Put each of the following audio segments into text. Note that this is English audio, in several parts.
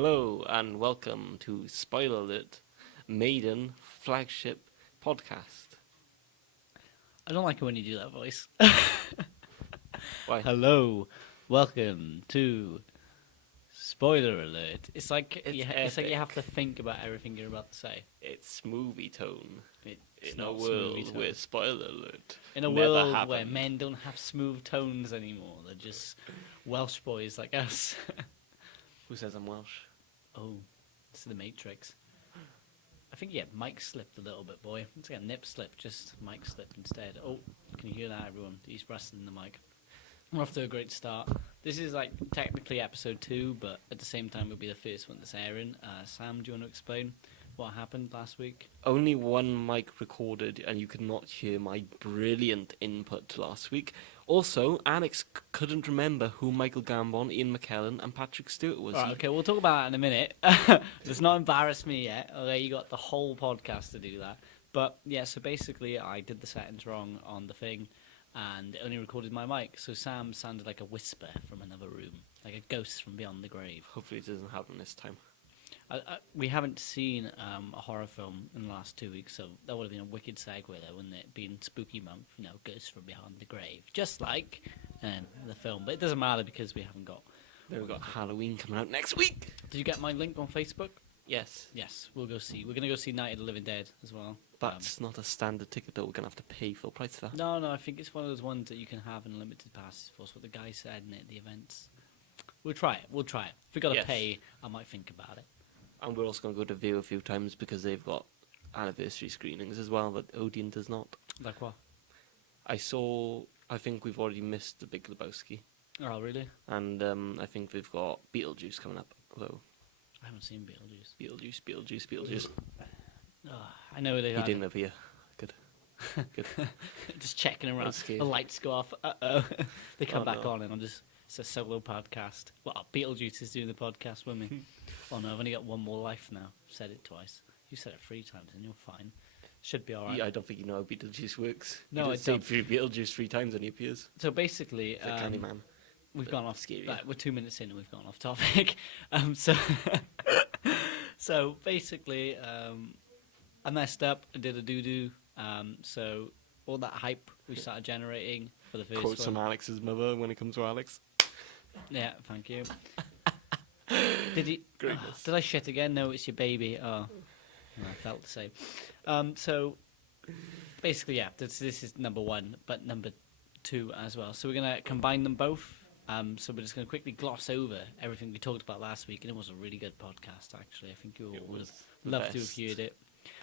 Hello and welcome to Spoiler Alert, Maiden Flagship Podcast. I don't like it when you do that voice. Why? Hello, welcome to Spoiler Alert. It's like It's you have to think about everything you're about to say. It's movie tone. It's In a not smoothie world tone. where Spoiler Alert In a never world happened. where men don't have smooth tones anymore, they're just Welsh boys like us. Who says I'm Welsh? Oh, this is the Matrix. I think Mike slipped a little bit, boy. It's like a nip slip, just Mike slipped instead. Oh, can you hear that, everyone? He's wrestling the mic. We're off to a great start. This is like technically episode 2, but at the same time it'll be the first one that's airing. Sam, do you want to explain what happened last week? Only one mic recorded and you could not hear my brilliant input last week. Also, Alex couldn't remember who Michael Gambon, Ian McKellen and Patrick Stewart was. Right, okay, we'll talk about that in a minute. It's not embarrassed me yet. Okay, you got the whole podcast to do that. But yeah, so basically I did the settings wrong on the thing and it only recorded my mic. So Sam sounded like a whisper from another room, like a ghost from beyond the grave. Hopefully it doesn't happen this time. We haven't seen a horror film in the last 2 weeks, so that would have been a wicked segue there, wouldn't it? Being spooky month, ghosts from behind the grave, just like the film. But it doesn't matter because we haven't got. Then we've got Halloween coming out next week. Did you get my link on Facebook? Yes. Yes, we'll go see. We're gonna go see Night of the Living Dead as well. That's not a standard ticket though. We're going to have to pay full price for that. No, I think it's one of those ones that you can have in limited passes for. That's what the guy said in the events. We'll try it. If we got to Yes. pay, I might think about it. And we're also going to go to View a few times because they've got anniversary screenings as well, but Odeon does not. Like what? I think we've already missed The Big Lebowski. Oh, really? And I think we've got Beetlejuice coming up. Although, I haven't seen Beetlejuice. Beetlejuice. Oh, I know they He had. didn't appear. Good. Just checking around. That's scary. The lights go off. Uh-oh. They come Oh, back no. on and it's a solo podcast. Well, Beetlejuice is doing the podcast with me. Oh no, I've only got one more life now. I've said it twice. You said it 3 times and you're fine. Should be alright. Yeah, I don't think you know how Beetlejuice works. No, you I just say don't. Beetlejuice 3 times and he appears. So basically, It's like Candyman. we've gone off. Scary. We're 2 minutes in and we've gone off topic. So basically, I messed up. I did a doo-doo. So all that hype we started generating for the first Quotes one. from Alex's mother when it comes to Alex. Yeah, thank you. Did he? Greatness. Did I shit again? No, it's your baby. Oh, I felt the same. So basically, yeah, this is number 1, but number 2 as well. So we're gonna combine them both. So we're just gonna quickly gloss over everything we talked about last week, and it was a really good podcast. Actually, I think you all It would was have the loved to have best heard it.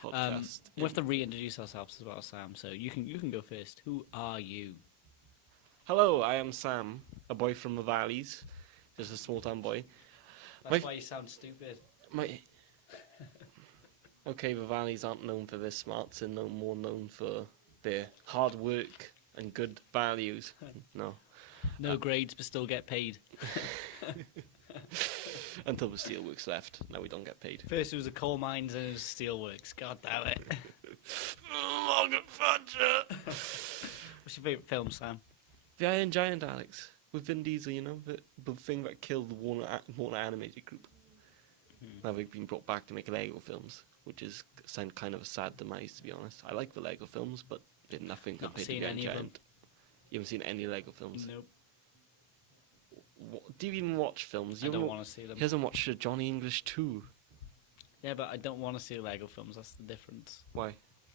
Podcast. We have to reintroduce ourselves as well, Sam. So you can go first. Who are you? Hello, I am Sam, a boy from the valleys, just a small town boy. That's My- why you sound stupid. Okay, the valleys aren't known for their smarts, they're more known for their hard work and good values. No, No grades, but still get paid. until the steelworks left, now we don't get paid. First it was the coal mines, and it was steelworks. God damn it. Margaret Thatcher! What's your favourite film, Sam? The Iron Giant, Alex, with Vin Diesel, the thing that killed the Warner Animated Group. Now they've been brought back to make Lego films, which is kind of a sad demise, to be honest. I like the Lego films, but they're nothing Not compared to seen the Iron any of them. Giant. You haven't seen any Lego films? Nope. Do you even watch films? I don't want to see them. He hasn't watched Johnny English 2. Yeah, but I don't want to see Lego films. That's the difference. Why?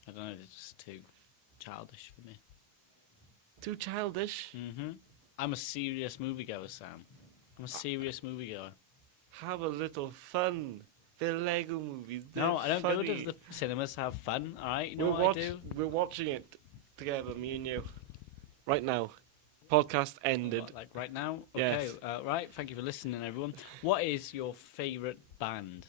I don't know. They're just too childish for me. Too childish? Mm-hmm. I'm a serious moviegoer, Sam. I'm a serious moviegoer. Have a little fun. They're Lego movies. No, They're I don't funny. go to the cinemas to have fun, alright? You know what I do? We're watching it together, me and you. Right now. Podcast ended. What, like right now? Okay, Yes. right. Thank you for listening, everyone. What is your favourite band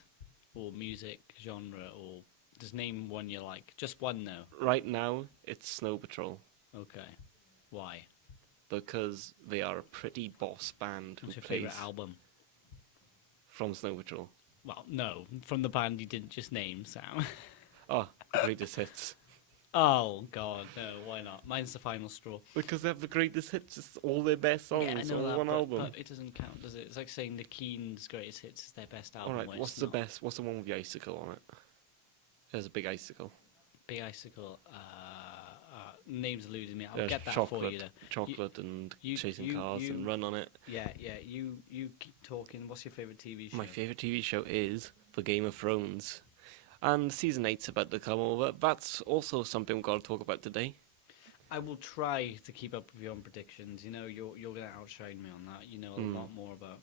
or music genre, or just name one you like? Just one, though. Right now, it's Snow Patrol. Okay. Why? Because they are a pretty boss band who What's your plays favourite album? from Snow Patrol. Well, no, from the band you didn't just name, Sam. Oh, the greatest hits. Oh God, no! Why not? Mine's the final straw. Because they have the greatest hits, just all their best songs Yeah, I know on that, one album. but it doesn't count, does it? It's like saying the Keen's greatest hits is their best album. Alright, where what's it's the not. best? What's the one with the icicle on it? There's a big icicle. Big Icicle. Name's eluding me. I'll There's get that chocolate, for you. Though. chocolate and you- chasing you- cars you- and run on it. Yeah. You keep talking. What's your favorite TV show? My favourite TV show is for Game of Thrones. And season 8's about to come over. That's also something we've got to talk about today. I will try to keep up with your own predictions. You know, you're going to outshine me on that. You know a lot more about.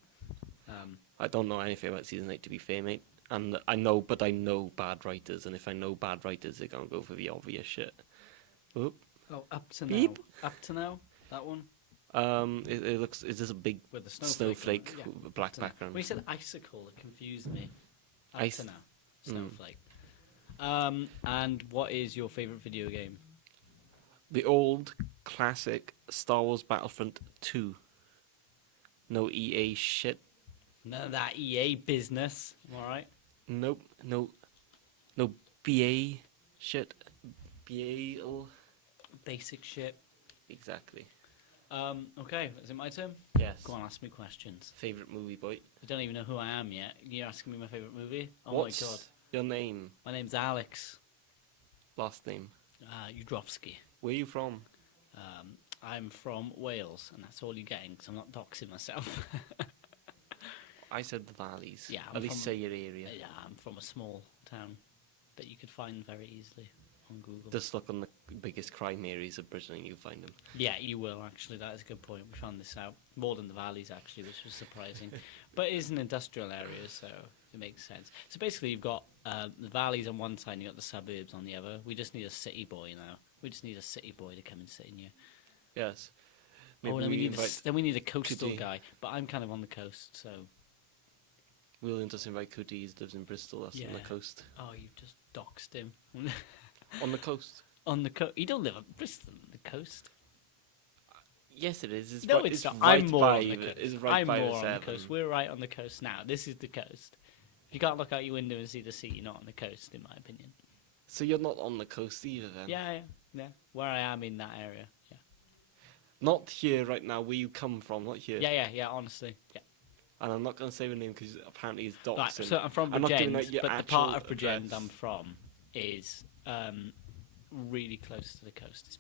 I don't know anything about season 8, to be fair, mate. And I know bad writers, and if I know bad writers, they're going to go for the obvious shit. Oop. Oh, up to Beep. now. Up to now. That one It looks, is this a big with the snowflake on it. with a black up to now. background? When you said icicle, it confused me. Up Ice- to now. Snowflake. And what is your favorite video game? The old classic Star Wars Battlefront 2. No EA shit. None of that EA business. All right. Nope. No BA shit. BA. Basic shit. Exactly. Okay, is it my turn? Yes. Go on, ask me questions. Favorite movie, boy. You don't even know who I am yet. You're asking me my favorite movie? Oh What's my god. your name? My name's Alex Last name. Udrovsky. Where are you from? I'm from Wales, and that's all you're getting, because I'm not doxing myself. I said the valleys. Yeah, I'm At least from- say your area. Yeah, I'm from a small town that you could find very easily on Google. Just look on the biggest crime areas of Britain and you'll find them. Yeah, you will, actually. That is a good point. We found this out. More than the valleys, actually, which was surprising. But it is an industrial area, so it makes sense. So basically, you've got the valleys on one side and you've got the suburbs on the other. We just need a city boy now. We just need a city boy to come and sit in here. Yes. Oh, then we need a coastal Could you- guy. But I'm kind of on the coast, so... We'll just invite Cootie. He lives in Bristol. That's on the Yeah. coast. Oh, you just doxed him. On the coast? On the coast. You don't live on Bristol, on the coast. Yes, it is. It's No, right, it's not. right I'm more by on the the- coast. It's right I'm by more the on the Severn. coast. We're right on the coast now. This is the coast. If you can't look out your window and see the sea, you're not on the coast, in my opinion. So you're not on the coast either, then? Yeah. Where I am in that area. Yeah. Not here right now. Where you come from? Not here. Yeah. Honestly, yeah. And I'm not going to say the name because apparently it's Right, doxing. so I'm from I'm not doing, Bridgend, like, your but the actual part of Bridgend address. I'm from is really close to the coast.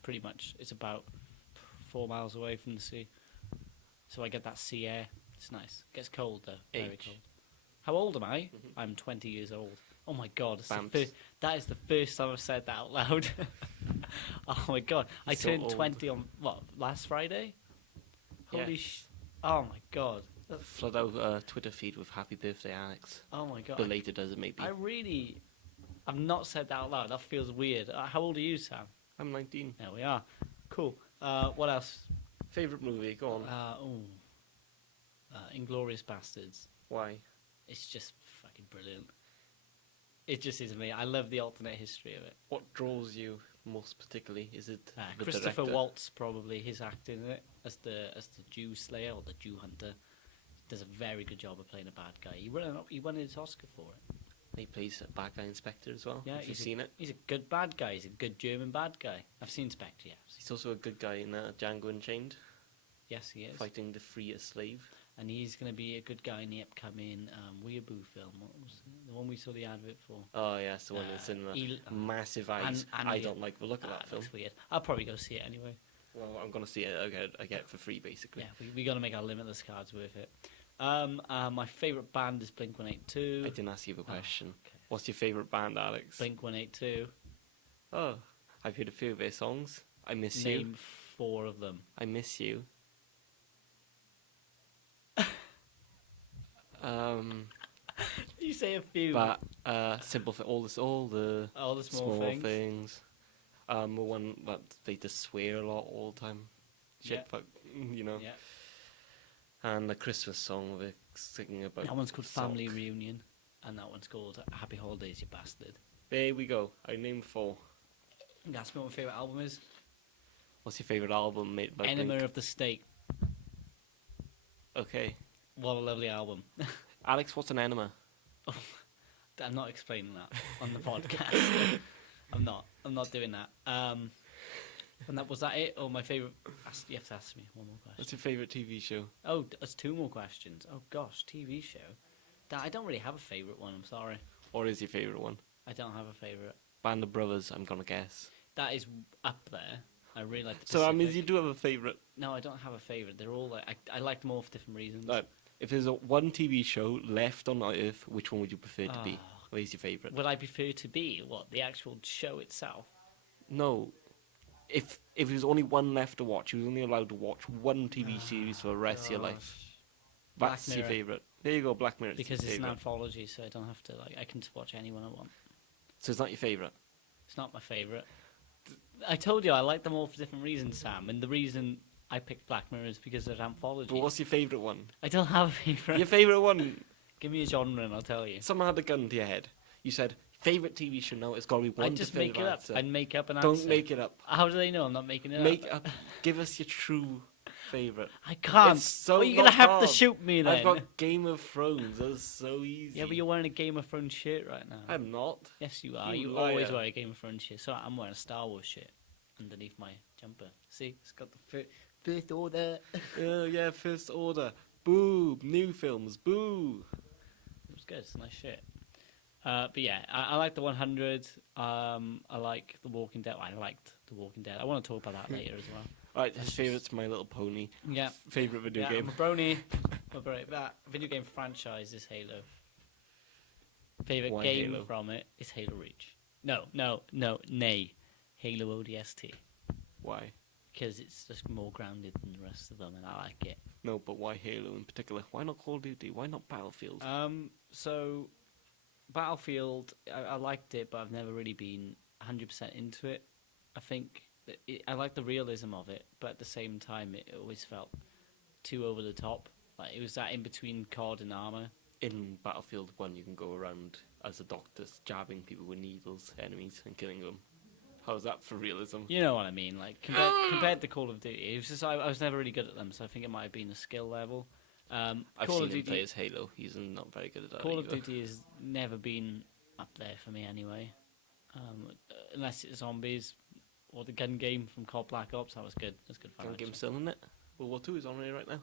It's about 4 miles away from the sea. So I get that sea air. It's nice. It gets cold though. Very Age. cold. How old am I? Mhm. I'm 20 years old. Oh my god, Bamps. that is the first time I've said that out loud. Oh my god. I So turned old. 20 on, last Friday? Yeah. Holy oh my god. Flood out a Twitter feed with "Happy Birthday, Alex." Oh my god. Belated as it may be. I've not said that out loud. That feels weird. How old are you, Sam? I'm 19. There we are. Cool. What else? Favorite movie? Go on. Inglorious Bastards. Why? It's just fucking brilliant. It just is me. I love the alternate history of it. What draws you most particularly? Is it the Christopher director? Waltz, probably his acting in it as the Jew Slayer or the Jew Hunter, does a very good job of playing a bad guy. He won his Oscar for it. He plays a bad guy inspector as well. Yeah, Have you seen it? He's a good bad guy. He's a good German bad guy. I've seen Spectre. Yeah. He's also a good guy in Django Unchained, Yes, he is. fighting to free a slave. And he's going to be a good guy in the upcoming Weeaboo film. What was it? The one we saw the advert for? Oh yeah, it's the one that's in the massive eyes. and I the- don't like the look of that It film. looks weird. I'll probably go see it anyway. Well, I'm gonna see it. I get it for free basically. Yeah, we got to make our Limitless cards worth it. My favourite band is Blink-182. I didn't ask you the question. okay. What's your favorite band, Alex? Blink-182. Oh, I've heard a few of their songs. I miss Name you. 4 of them. I miss you. You say a few. But simple for all the all the small, things. The one that they just swear a lot all the time. Shit, Yeah. fuck, you know. Yeah. And the Christmas song they're singing about. That one's called Family sock. Reunion. And that one's called Happy Holidays, You Bastard. There we go. I named 4. Ask me what my favourite album is. What's your favorite album made by Enema Blink? of the State. Okay, What a lovely album. Alex, what's an enema? I'm not explaining that on the podcast. I'm not doing that. And was that it? Or my favourite? You have to ask me one more question. What's your favourite TV show? Oh, that's 2 more questions. Oh gosh, TV show. I don't really have a favourite one. I'm sorry. Or is your favourite one? I don't have a favourite. Band of Brothers, I'm gonna guess. That is up there. I really like the So that means Pacific. you do have a favourite. No, I don't have a favourite. They're all like I like them all for different reasons. Right. If there's one TV show left on Earth, which one would you prefer to be? Where's your favourite? Would I prefer to be what the actual show itself? No. If there's only one left to watch, you're only allowed to watch one TV series for the rest of your life. Black That's your Mirror. favourite. There you go, Black Mirror. Because it's an favourite. anthology, so I don't have to I can just watch anyone I want. So it's not your favourite. It's not my favourite. I told you I like them all for different reasons, Sam, and the reason I picked Black Mirror is because of anthology. But what's your favourite one? I don't have a favourite. Your favourite one? Give me a genre and I'll tell you. Someone had a gun to your head. You said, favourite TV show now, it's got to be one I'd just make it definitive up. answer. I'd make up an answer. Don't make it up. How do they know I'm not making it Make up? up. Give us your true favourite. I can't. It's so well, you're going to not have hard. to shoot me then. I've got Game of Thrones. That's so easy. Yeah, but you're wearing a Game of Thrones shirt right now. I'm not. Yes, you are. You You always liar. wear a Game of Thrones shirt. So I'm wearing a Star Wars shirt underneath my jumper. See? It's got the First Order. Oh, yeah, First Order. Boo. New films. Boo. It was good. It's a nice shirt. But yeah, I like the 100. I like The Walking Dead. I liked The Walking Dead. I want to talk about that later as well. Right, his favourite's My Little Pony. Yeah. Favourite video Yeah, game. I'm a brony. That video game franchise is Halo. Favorite Why game Halo? from it is Halo Reach. No, nay. Halo ODST. Why? Because it's just more grounded than the rest of them, and I like it. No, but why Halo in particular? Why not Call of Duty? Why not Battlefield? So Battlefield, I liked it, but I've never really been 100% into it. I think I like the realism of it, but at the same time, it always felt too over the top. Like it was that in between COD and Armour. In Battlefield 1, you can go around as a doctor jabbing people with needles, enemies, and killing them. How's that for realism? You know what I mean? Like compared to Call of Duty, it was just I was never really good at them, so I think it might have been a skill level. I've Call seen of him Duty, play as Halo. He's not very good at that. Call of either. Duty has never been up there for me anyway, unless it's zombies or the gun game from COD Black Ops. That was good. That's good fun. Gun game actually. still in it. World War 2 is on here right now.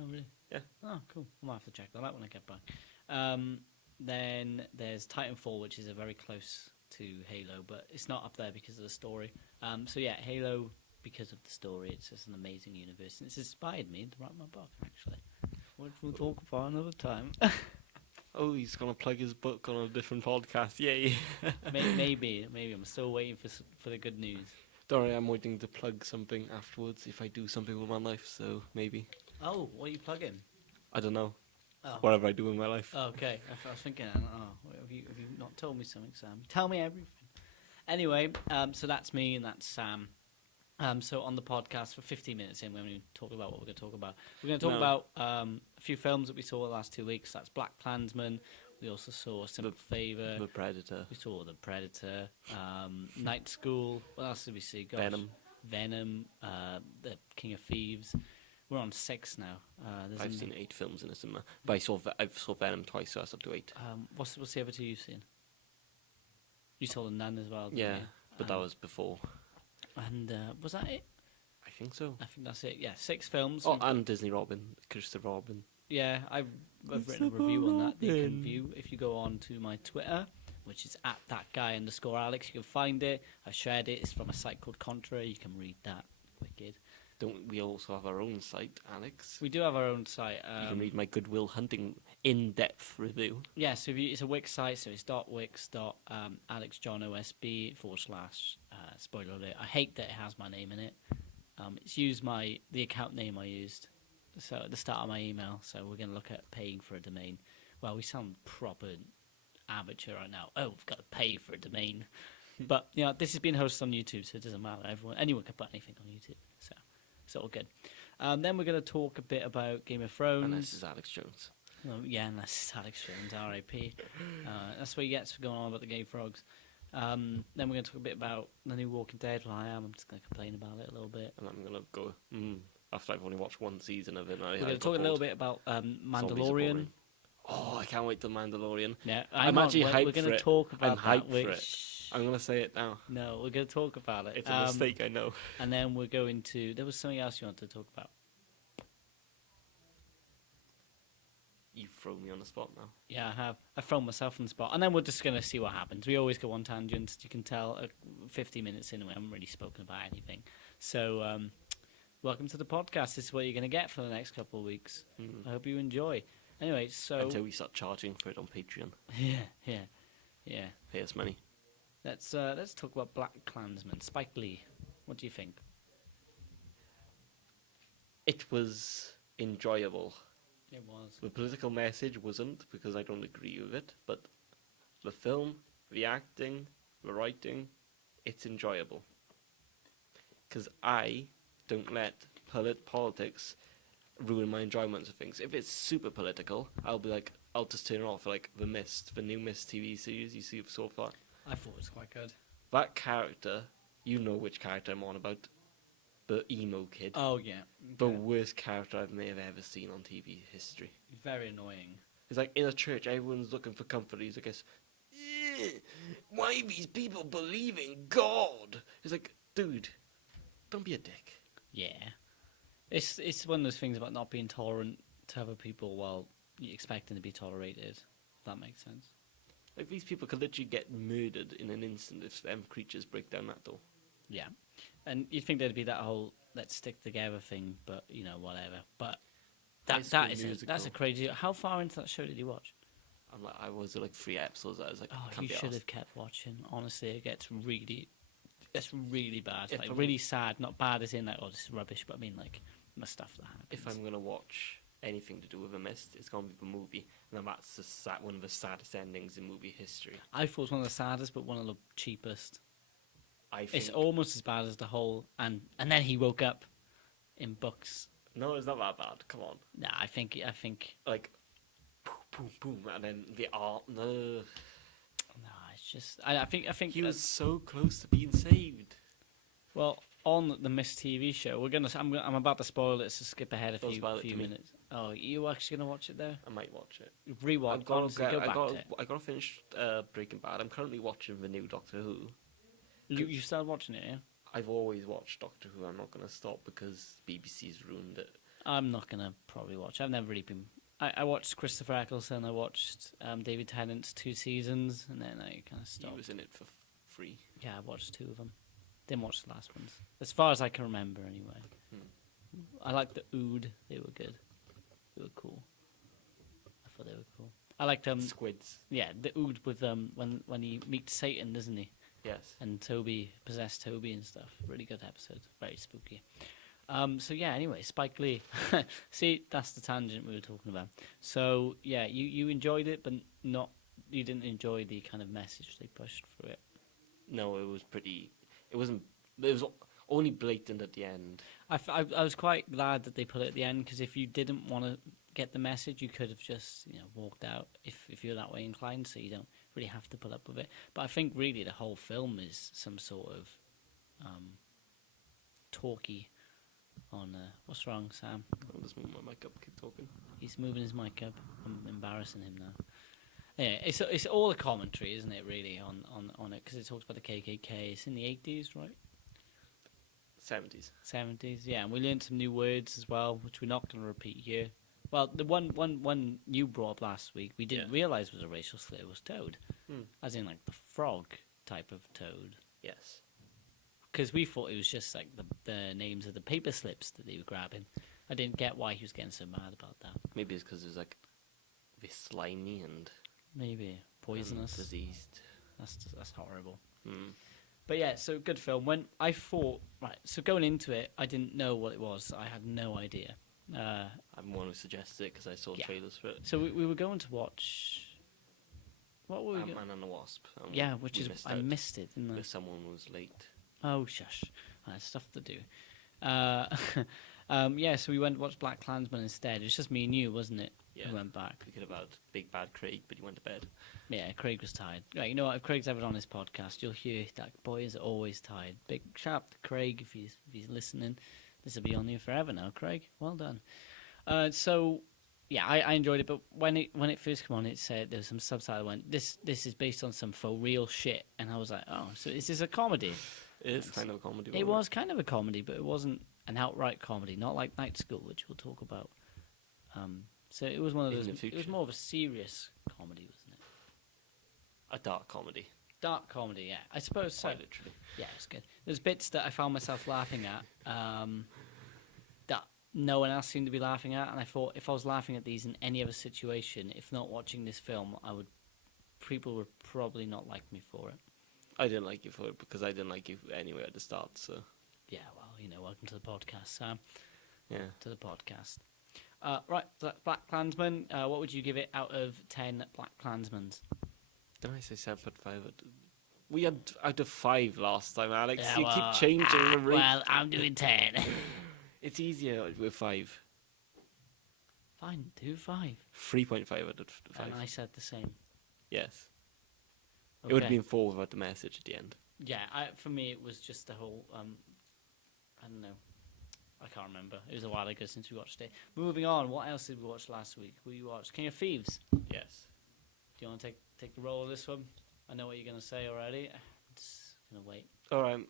Oh really? Yeah. Oh cool. I might have to check that out when I get back. Then there's Titanfall, which is a very close to Halo, but it's not up there because of the story. So yeah, Halo because of the story. It's just an amazing universe, and it's inspired me to write my book. Actually, which we'll talk about another time. Oh, he's gonna plug his book on a different podcast. Yay! maybe I'm still waiting for the good news. Don't worry, I'm waiting to plug something afterwards if I do something with my life. So maybe Oh, what are you plugging? I don't know. Oh. Whatever I do in my life. Okay, I was thinking, have you not told me something, Sam? Tell me everything. Anyway, so that's me and that's Sam. So on the podcast for 15 minutes in, we're going to talk about what we're going to talk about. We're going to talk about a few films that we saw the last 2 weeks. That's Black Klansman. We also saw Simple Favour. The Predator. We saw The Predator. Night School. What else did we see? Gosh. Venom. The King of Thieves. We're on 6 now. I've seen 8 films in a cinema, but I saw Venom twice, so that's up to 8. What's the other 2 you've seen? You saw The Nun as well, didn't Yeah, you? but that was before. And was that it? I think so. I think that's it. Yeah, 6 films. Oh, and Disney Robin, Christopher Robin. Yeah, I've written a review on that. That you can view if you go on to my Twitter, which is @thatguy_Alex. You can find it. I shared it. It's from a site called Contra. You can read that. Wicked. Don't we also have our own site, Alex? We do have our own site. You can read my Goodwill Hunting in-depth review. Yeah, so it's a Wix site, so it's .wix.alexjohnosb/ spoiler alert. I hate that it has my name in it. It's used the account name I used, so at the start of my email. So we're going to look at paying for a domain. Well, we sound proper amateur right now. Oh, we've got to pay for a domain. But this has been hosted on YouTube, so it doesn't matter. Anyone can put anything on YouTube, so it's all good. Then we're going to talk a bit about Game of Thrones. And this is Alex Jones. Yeah, and that's Alex Jones, R.I.P. That's what he gets for going on about the gay frogs. Then we're going to talk a bit about the new Walking Dead. Well, I'm just going to complain about it a little bit. And I'm going to go, after I've only watched 1 season of it. We're going to talk a little bit about Mandalorian. Oh, I can't wait till Mandalorian. Yeah, I'm actually hyped we're going for to it. talk about I'm hyped that. for it. I'm going to say it now. No, we're going to talk about it. It's a mistake, I know. And then we're going to... There was something else you wanted to talk about. You've thrown me on the spot now. Yeah, I have. I've thrown myself on the spot. And then we're just going to see what happens. We always go on tangents. You can tell 50 minutes in, we haven't really spoken about anything. So, welcome to the podcast. This is what you're going to get for the next couple of weeks. I hope you enjoy. Anyway, so... Until we start charging for it on Patreon. Yeah. Pay us money. Let's talk about Black Klansman. Spike Lee. What do you think? It was enjoyable. It was. The political message wasn't, because I don't agree with it, but the film, the acting, the writing, it's enjoyable. Because I don't let politics ruin my enjoyment of things. If it's super political, I'll be like, I'll just turn it off, like The Mist, the new Mist TV series you see so far. I thought it was quite good. That character, you know which character I'm on about, the emo kid. Oh, yeah. The Okay. worst character I may have ever seen on TV history. Very annoying. It's like in a church, everyone's looking for comfort. He's like, why these people believe in God? It's like, dude, don't be a dick. Yeah. It's one of those things about not being tolerant to other people while you expect them to be tolerated. If that makes sense. Like, these people could literally get murdered in an instant if them creatures break down that door. Yeah. And you'd think there'd be that whole let's stick together thing, but, you know, whatever. But High School that's a Musical. crazy... How far into that show did you watch? I was like 3 episodes. I was like, Oh, can't you be should arsed. have kept watching. Honestly, it gets really... It's really bad. If Like, I'm- really sad. Not bad as in, like, oh, this is rubbish, but I mean, like, the stuff that happens. If I'm gonna watch anything to do with a mist, it's gonna be the movie, and then that's one of the saddest endings in movie history. I thought it was one of the saddest, but one of the cheapest. I think. It's almost as bad as the whole... And then he woke up in books. No, it's not that bad. Come on. Nah, I think... Like, boom, boom, boom, and then the art. No, Nah, it's just... I think he was so close to being saved. Well, on the Mist TV show, I'm about to spoil it, so skip ahead a Don't spoil it few to me. minutes. Oh, you actually gonna watch it there? I might watch it. Rewatch. Honestly, go back to it. I gotta finish Breaking Bad. I'm currently watching the new Doctor Who. You started watching it, yeah? I've always watched Doctor Who. I'm not gonna stop because BBC's ruined it. I'm not gonna probably watch. I've never really been. I watched Christopher Eccleston. I watched David Tennant's 2 seasons, and then I kind of He stopped. was in it for free. Yeah, I watched 2 of them. Didn't watch the last ones, as far as I can remember, anyway. I liked the Ood. They were good. They were cool. I thought they were cool. I liked Squids. yeah, the Ood with when he meets Satan, doesn't he? Yes. And Toby possessed Toby and stuff. Really good episode. Very spooky. So yeah. Anyway, Spike Lee. See, that's the tangent we were talking about. So yeah, you enjoyed it, but you didn't enjoy the kind of message they pushed through it. No, it was pretty. It wasn't. It was only blatant at the end. I was quite glad that they put it at the end, because if you didn't want to get the message, you could have just walked out if you're that way inclined, so you don't really have to put up with it. But I think really the whole film is some sort of talkie on what's wrong, Sam? I'll just move my mic up. Keep talking. He's moving his mic up. I'm embarrassing him now. Yeah, it's all a commentary, isn't it? Really on it, because it talks about the KKK. It's in the 80s, right? 70s. 70s, yeah. And we learned some new words as well, which we're not going to repeat here. Well, the one you brought up last week, we didn't realise was a racial slur, was toad. As in, like, the frog type of toad. Yes. Because we thought it was just, like, the names of the paper slips that they were grabbing. I didn't get why he was getting so mad about that. Maybe it's because it was like a bit slimy and Maybe poisonous. diseased. That's horrible. Mm. But yeah, so good film. When I thought, right, so going into it, I didn't know what it was. I had no idea. I'm one who suggested it because I saw trailers for it. So we were going to watch. What were we? Ant-Man and the Wasp. And Yeah, which we is missed I out missed it, didn't I? because someone was late. Oh shush, I had stuff to do. Yeah, so we went to watch Black Klansman instead. It was just me and you, wasn't it? Yeah. We went back. We could have had Big Bad Craig, but he went to bed. Yeah, Craig was tired. Right, you know what? If Craig's ever on his podcast, you'll hear that boy is always tired. Big shout out to Craig if he's listening. This will be on you forever now, Craig. Well done. So yeah, I enjoyed it, but when it first came on, it said there was some subtitle that went, this is based on some faux real shit, and I was like, oh, so is this a comedy? It's kind of a comedy. It was kind of a comedy, but it wasn't an outright comedy, not like Night School, which we'll talk about. So it was one of those. It was more of a serious comedy, wasn't it? A dark comedy. Dark comedy, yeah, I suppose so. Quite literally. Yeah, it's good. There's bits that I found myself laughing at that no one else seemed to be laughing at, and I thought if I was laughing at these in any other situation, if not watching this film, people would probably not like me for it. I didn't like you for it because I didn't like you anyway at the start. So yeah, well, welcome to the podcast, Sam. Yeah, to the podcast. Right, so that's Black Klansman. What would you give it out of 10 Black Klansmans? did I say 7.5? We had out of 5 last time, Alex. Yeah, you keep changing the rate. Well, I'm doing 10. It's easier with 5. Fine, do 5. 3.5 out of 5. And I said the same. Yes. Okay. It would have been 4 without the message at the end. Yeah, for me it was just the whole, I don't know. I can't remember. It was a while ago since we watched it. Moving on, what else did we watch last week? We watched King of Thieves. Yes. Do you want to take the role of this one? I know what you're going to say already. I'm just going to wait. Alright.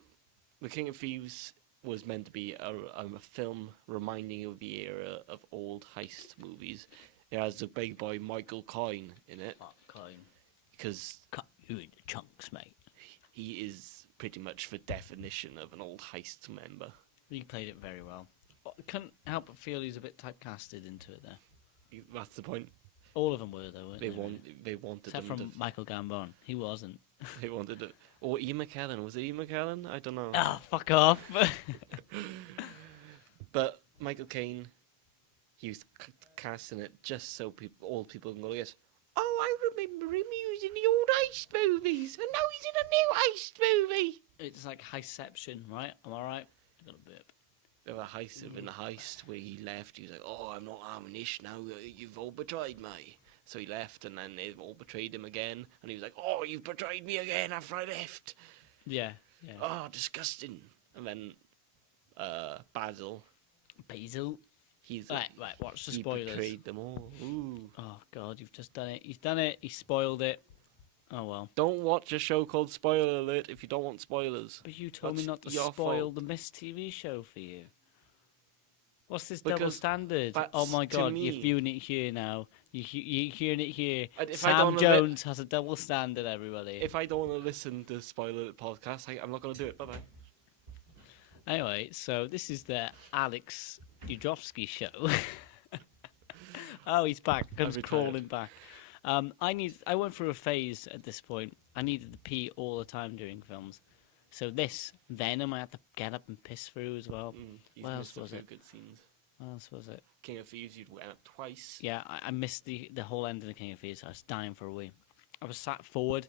The King of Thieves was meant to be a film reminding you of the era of old heist movies. It has the big boy Michael Caine in it. Caine. Because Cut you into chunks, mate. he is pretty much the definition of an old heist member. He played it very well. I couldn't help but feel he was a bit typecasted into it there. That's the point. All of them were, though, weren't they? They wanted Except them from Michael Gambon. He wasn't. They wanted it. Or Ian McKellen. Was it Ian McKellen? I don't know. Ah, fuck off. But Michael Caine, he was casting it just so old people can go, yes, oh, I remember him. He was in the old heist movies. And now he's in a new heist movie. It's like heistception, right? Am I right? I got a bit. There was a heist within the heist where he left. He was like, oh, I'm not harming this now. You've all betrayed me. So he left, and then they all betrayed him again. And he was like, oh, you've betrayed me again after I left. Yeah. Oh, disgusting. And then Basil. He's Right, watch the spoilers. He betrayed them all. Ooh. Oh, God, you've just done it. He's done it. He spoiled it. Oh, well. Don't watch a show called Spoiler Alert if you don't want spoilers. But you told me That's not to your spoil fault. the Mist TV show for you. What's this Because double standard? that's Oh, my to God, me. you're viewing it here now. You're hearing it here. And if I don't Sam wanna Jones has a double standard, everybody. If I don't want to listen to Spoiler Alert podcast, I'm not going to do it. Bye-bye. Anyway, so this is the Alex Udrowski show. Oh, he's back. Comes crawling back. I went through a phase at this point. I needed to pee all the time during films. So this, Venom, I had to get up and piss through as well. What else was it? Good scenes. What else was it? King of Thieves, you'd went up twice. Yeah, I missed the whole end of the King of Thieves. I was dying for a wee. I was sat forward,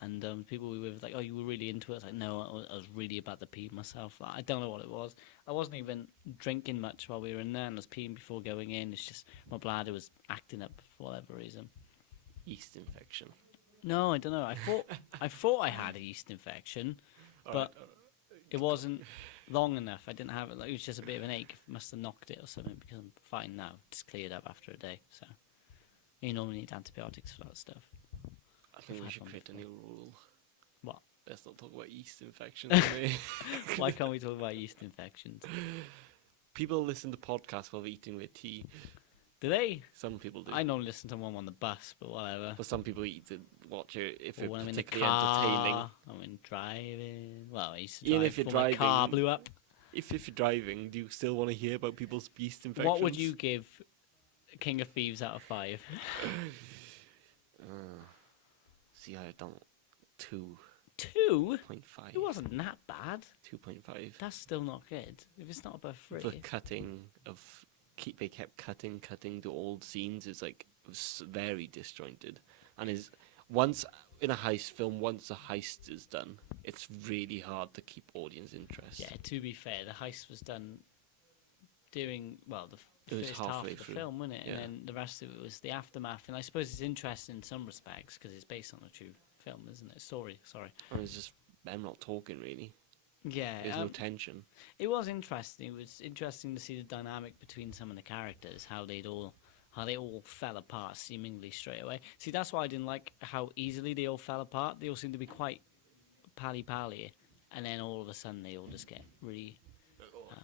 and people we were like, "Oh, you were really into it." I was like, "No, I was really about to pee myself." Like, I don't know what it was. I wasn't even drinking much while we were in there, and I was peeing before going in. It's just my bladder was acting up for whatever reason. Yeast infection. No, I don't know. I thought I had a yeast infection, but it wasn't long enough. I didn't have it. Like, it was just a bit of an ache. Must have knocked it or something because I'm fine now. Just cleared up after a day. So you normally need antibiotics for that stuff. I think we should create a new rule. What? Let's not talk about yeast infections. Okay? Why can't we talk about yeast infections? People listen to podcasts while eating their tea. Do they? Some people do. I normally listen to one on the bus, but whatever. But some people eat to watch it if Or it's when I'm in the particularly entertaining. car, I'm in driving. Well, I used to Even drive if you're before my car driving, blew up. If you're driving, do you still want to hear about people's yeast infections? What would you give King of Thieves out of 5? See, I don't. 2. 2? 2.5. It wasn't that bad. 2.5. That's still not good. If it's not above 3. The cutting of they kept cutting to old scenes is like very disjointed, and is once in a heist film, once a heist is done, it's really hard to keep audience interest. Yeah, to be fair, the heist was done during the was first half halfway of the through. film, wasn't it? Yeah. And then the rest of it was the aftermath. And I suppose it's interesting in some respects because it's based on a true film, isn't it? Sorry. And it's just them not talking really. Yeah, There's no tension. it was interesting. It was interesting to see the dynamic between some of the characters, how they'd all how they all fell apart seemingly straight away. See, that's why I didn't like how easily they all fell apart. They all seem to be quite pally-pally, and then all of a sudden they all just get really...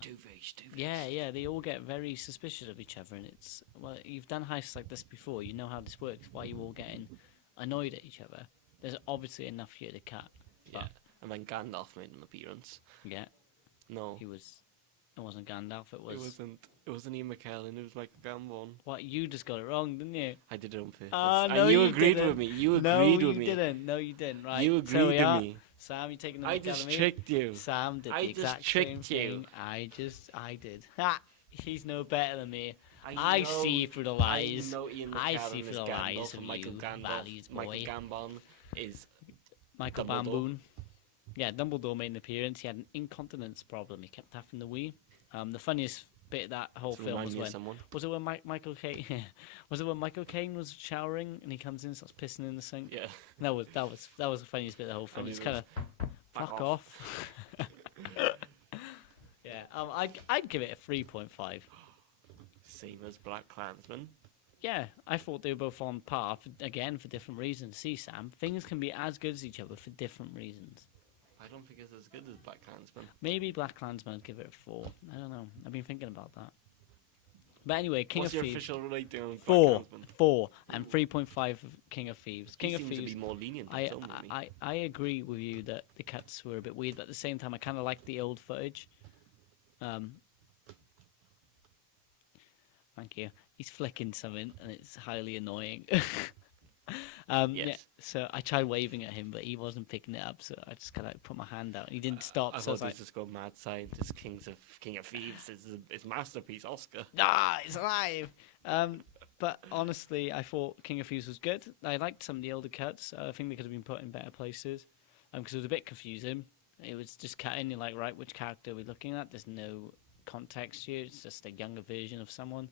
Two-face. Yeah, they all get very suspicious of each other, and it's... Well, you've done heists like this before, you know how this works, why you all getting annoyed at each other. There's obviously enough here to cut. Yeah, and then Gandalf made an appearance. Yeah, No, he was... It wasn't Gandalf, it was... It wasn't Ian McKellen. It was Michael Gambon. What, you just got it wrong, didn't you? I did it on purpose. No, and you you agreed didn't. with me. You No, agreed you with me. didn't. No, you didn't, right? You So agreed we are. with me. Sam, you taking the I mic out just of me? tricked you. Sam did the I just exact tricked same you. thing. I did. Ha! He's no better than me. I see through the lies. I know Ian I McKellen see through is the lies Gandalf of and Michael you, Gandalf. Valley's boy. Michael Gambon is Michael Dumbledore. Bamboon. Yeah, Dumbledore made an appearance. He had an incontinence problem. He kept tapping the wee. The funniest bit of that whole to film remind was me of when someone. was it when Michael Caine was it when Michael Caine was showering and he comes in and starts pissing in the sink? Yeah. That was the funniest bit of the whole film. And It's he kind of Back fuck off. Yeah, I'd give it a 3.5. Same as Black Klansman. Yeah, I thought they were both on par, again, for different reasons. See, Sam, things can be as good as each other for different reasons. I don't think it's as good as Black Klansman. Maybe Black Klansman would give it a 4. I don't know. I've been thinking about that. But anyway, King What's of your Thieves. official rating on Black 4. Klansman? 4. And 3.5 of King of Thieves. King He of seems Thieves. to be more lenient in I, film than me. I agree with you that the cuts were a bit weird, but at the same time, I kind of like the old footage. Thank you. He's flicking something, and it's highly annoying. Yes. Yeah, so I tried waving at him, but he wasn't picking it up, so I just kind of put my hand out, and he didn't stop. I So I was thought like, this just go mad scientist, King of Thieves. It's masterpiece Oscar. "Ah, it's alive!" But honestly, I thought King of Thieves was good. I liked some of the older cuts. I think they could have been put in better places, because it was a bit confusing. It was just cutting. You're like, right, which character are we looking at? There's no context here. It's just a younger version of someone.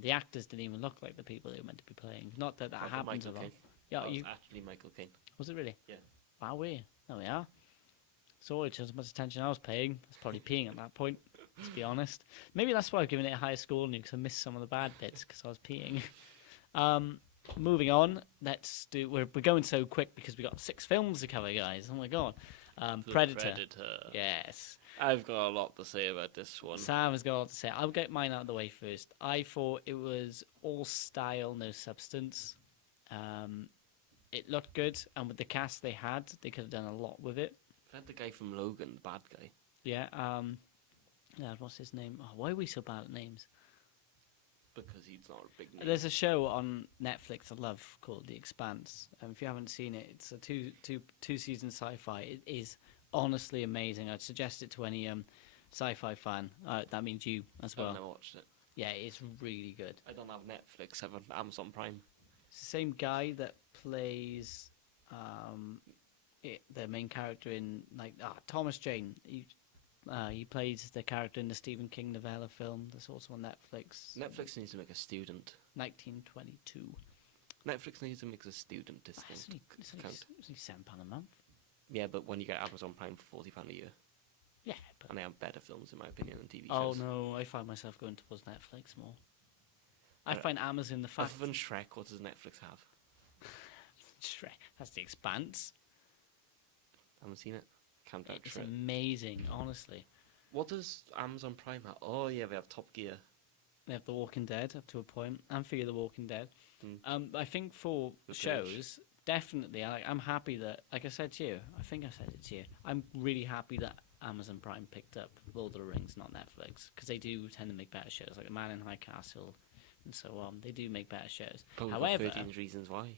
The actors didn't even look like the people they were meant to be playing. Not that Except for happens a Michael lot. Caine. Yeah, That you was actually Michael Caine. was it really? Yeah. Wow, there we are. So it's as much attention I was paying. I was probably peeing at that point. Let's be honest. Maybe that's why I've given it a higher score than you, because I missed some of the bad bits because I was peeing. Moving on, let's do. We're going so quick because we got 6 films to cover, guys. Oh my god. Predator. Yes. I've got a lot to say about this one. Sam has got a lot to say. I'll get mine out of the way first. I thought it was all style, no substance. It looked good, and with the cast they had, they could have done a lot with it. Had the guy from Logan, the bad guy. Yeah. Yeah. What's his name? Oh, why are we so bad at names? Because he's not a big name. There's a show on Netflix I love called The Expanse. If you haven't seen it, it's a two season sci-fi. It is honestly amazing. I'd suggest it to any sci-fi fan. That means you as well. I've never watched it. Yeah, it's really good. I don't have Netflix. I have Amazon Prime. It's the same guy that plays the main character in Thomas Jane. He plays the character in the Stephen King novella film that's also on Netflix. Netflix needs to make a student. 1922. Netflix needs to make a student discount. It's only £7 a month. Yeah, but when you get Amazon Prime for £40 a year, Yeah, but and they have better films in my opinion than TV oh shows. no, I find myself going towards Netflix more. I Right. find Amazon the fact Other than Shrek, what does Netflix have? Shrek. That's The Expanse. Haven't seen it. Can't doubt It's Shrek. amazing, honestly. What does Amazon Prime have? Oh yeah, they have Top Gear. They have The Walking Dead up to a point, and Fear the Walking Dead. Mm. I think for The shows, definitely, I'm happy that, like I said to you, I think I said it to you, I'm really happy that Amazon Prime picked up Lord of the Rings, not Netflix, because they do tend to make better shows, like The Man in High Castle, and so on. They do make better shows. Probably However, 13 Reasons Why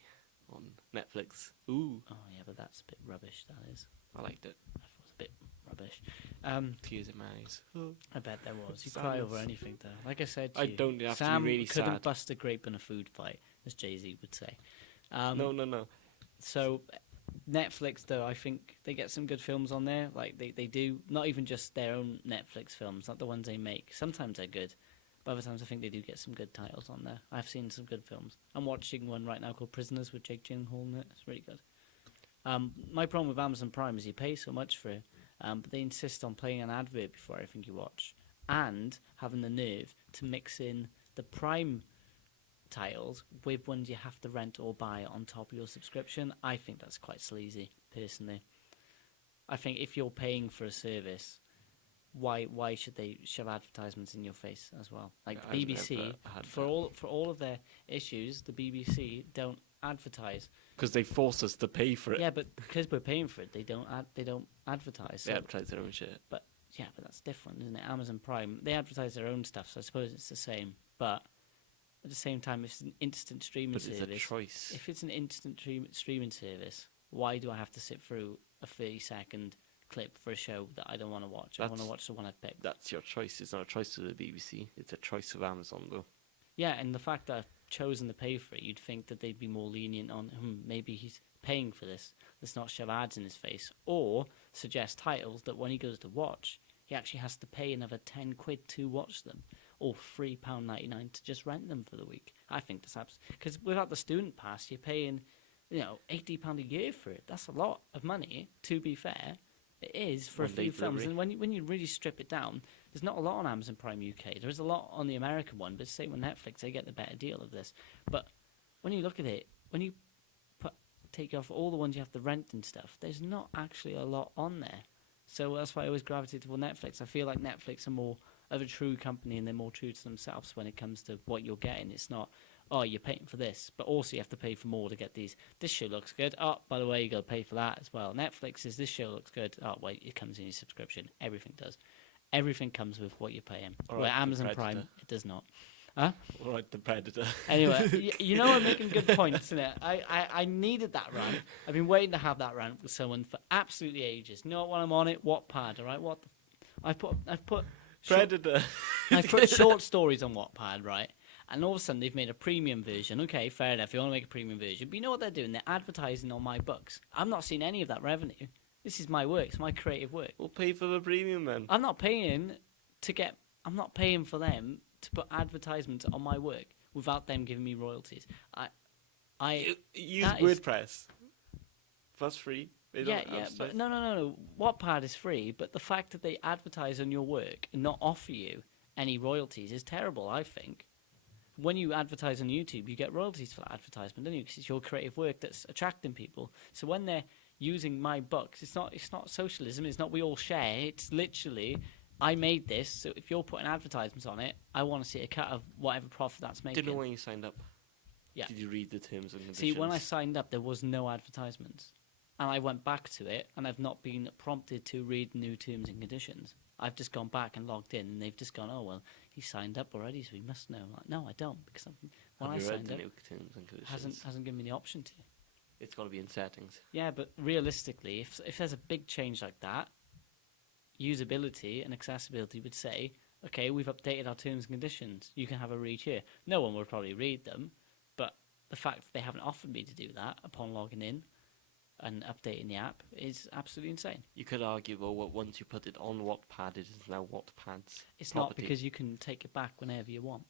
on Netflix. Ooh, oh yeah, but that's a bit rubbish. That is. I liked it. I thought it was a bit rubbish. Tears in my eyes. I bet there was. You cry over Sadness. anything, though. Like I said, to I you, don't have to be Sam really couldn't sad. bust a grape in a food fight, as Jay-Z would say. No. So Netflix, though, I think they get some good films on there. Like they do, not even just their own Netflix films, not the ones they make. Sometimes they're good, but other times I think they do get some good titles on there. I've seen some good films. I'm watching one right now called Prisoners with Jake Gyllenhaal in it. It's really good. My problem with Amazon Prime is you pay so much for it, but they insist on playing an advert before everything you watch, and having the nerve to mix in the Prime titles with ones you have to rent or buy on top of your subscription, I think that's quite sleazy, personally. I think if you're paying for a service, why should they shove advertisements in your face as well? Like the BBC, for all of their issues, the BBC don't advertise because they force us to pay for it. Yeah, but because we're paying for it, they don't advertise. They advertise their own shit. But yeah, but that's different, isn't it? Amazon Prime, they advertise their own stuff, so I suppose it's the same. But at the same time, if it's an instant streaming service, it's a choice. If it's an instant streaming service, why do I have to sit through a 30-second clip for a show that I don't want to watch? I want to watch the one I've picked. That's your choice. It's not a choice of the BBC. It's a choice of Amazon, though. Yeah, and the fact that I've chosen to pay for it, you'd think that they'd be more lenient on, maybe he's paying for this. Let's not shove ads in his face. Or suggest titles that when he goes to watch, he actually has to pay another 10 quid to watch them. Or £3.99 to just rent them for the week. I think that's absolutely... Because without the student pass, you're paying, £80 a year for it. That's a lot of money, to be fair. It is for a few films. And when you really strip it down, there's not a lot on Amazon Prime UK. There is a lot on the American one, but same with Netflix, they get the better deal of this. But when you look at it, when you take off all the ones you have to rent and stuff, there's not actually a lot on there. So that's why I always gravitate toward Netflix. I feel like Netflix are more of a true company and they're more true to themselves when it comes to what you're getting. It's not, oh, you're paying for this, but also you have to pay for more to get these. This show looks good. Oh, by the way, you got to pay for that as well. Netflix is, this show looks good. Oh, wait, it comes in your subscription. Everything does. Everything comes with what you're paying. Where Amazon Prime, it does not. Huh? All right, the Predator. Anyway, you know I'm making good points, isn't it? I needed that rant. I've been waiting to have that rant with someone for absolutely ages. You know what, when I'm on it? Wattpad, all right? I've put Predator. I put short stories on Wattpad, right? And all of a sudden they've made a premium version. Okay, fair enough. You want to make a premium version. But you know what they're doing? They're advertising on my books. I'm not seeing any of that revenue. This is my work. It's my creative work. We'll pay for the premium then. I'm not paying for them to put advertisements on my work without them giving me royalties. I use WordPress. That's free. But no. Wattpad is free, but the fact that they advertise on your work and not offer you any royalties is terrible, I think. When you advertise on YouTube, you get royalties for that advertisement, don't you? Because it's your creative work that's attracting people. So when they're using my books, it's not socialism. It's not we all share. It's literally, I made this, so if you're putting advertisements on it, I want to see a cut of whatever profit that's making. Did you know when you signed up? Yeah. Did you read the terms and conditions? See, when I signed up, there was no advertisements. And I went back to it, and I've not been prompted to read new terms and conditions. I've just gone back and logged in, and they've just gone, oh, well, he signed up already, so he must know. I'm like, no, I don't, because when I signed up, new terms and conditions? hasn't given me the option to. It's got to be in settings. Yeah, but realistically, if there's a big change like that, usability and accessibility would say, okay, we've updated our terms and conditions. You can have a read here. No one will probably read them, but the fact that they haven't offered me to do that upon logging in and updating the app is absolutely insane. You could argue, though, that once you put it on Wattpad, it is now Wattpad's It's property. not, because you can take it back whenever you want.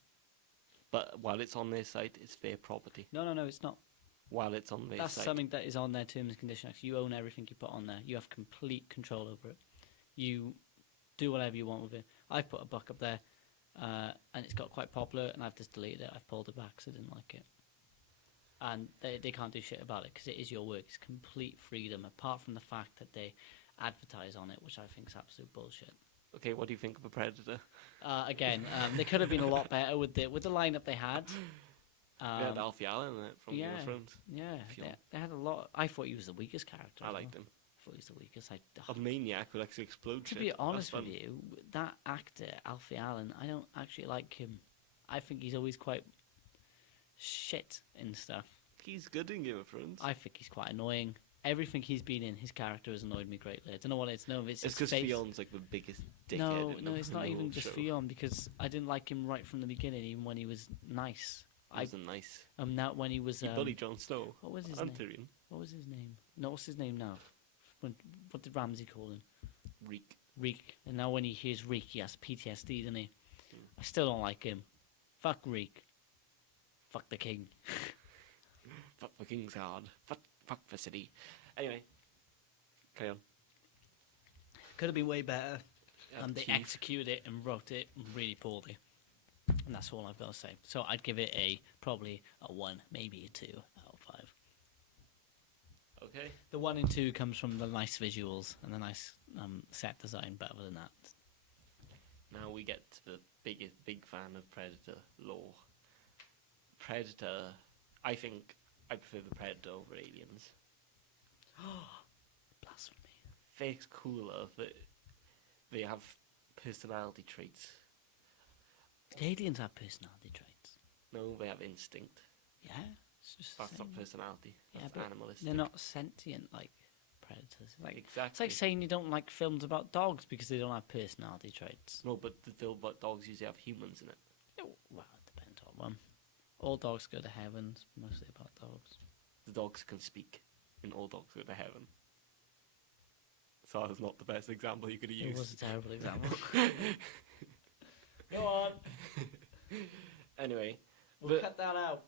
But while it's on their site, it's their property. No, it's not. While it's on their site. That's something that is on their terms and conditions. You own everything you put on there. You have complete control over it. You do whatever you want with it. I've put a book up there, and it's got quite popular, and I've just deleted it. I've pulled it back because I didn't like it. And they can't do shit about it because it is your work. It's complete freedom, apart from the fact that they advertise on it, which I think is absolute bullshit. Okay, what do you think of a Predator? Again, they could have been a lot better with the lineup they had. They had Alfie Allen in it from Game of Thrones. Yeah, they had a lot. I thought he was the weakest character. I liked him. I thought he was the weakest. A maniac who likes to explode to shit. To be honest with you, that actor, Alfie Allen, I don't actually like him. I think he's always quite shit and stuff. He's good in Game of Thrones. I think he's quite annoying. Everything he's been in, his character has annoyed me greatly. I don't know what it's. No, it's because Fion's like the biggest dickhead. No, it's not even just Fion, because I didn't like him right from the beginning, even when he was nice. He wasn't nice. Not when he was. He bullied Jon Snow. What was his name? What was his name? No, what's his name now? What did Ramsay call him? Reek. And now when he hears Reek, he has PTSD, doesn't he? I still don't like him. Fuck Reek. Fuck the king. Fuck the king's hard. Fuck the city. Anyway, carry on. Could have been way better. They executed it and wrote it really poorly. And that's all I've got to say. So I'd give it probably a 1, maybe a 2 out of 5. Okay. The 1 and 2 comes from the nice visuals and the nice set design, but other than that, Now we get to the big fan of Predator lore. Predator, I think I prefer the Predator over Aliens. blasphemy. It's cooler that they have personality traits. Did aliens have personality traits? No, they have instinct. Yeah, it's just That's the not same. personality. Yeah, That's but animalistic. they're not sentient like predators. It's Exactly. like saying you don't like films about dogs because they don't have personality traits. No, but the film about dogs usually have humans in it. Well, it depends on one. All dogs go to heaven. It's mostly about dogs. The dogs can speak, and all dogs go to heaven. So that was not the best example you could have It used. was a terrible example. Go on. Anyway, We'll cut that out.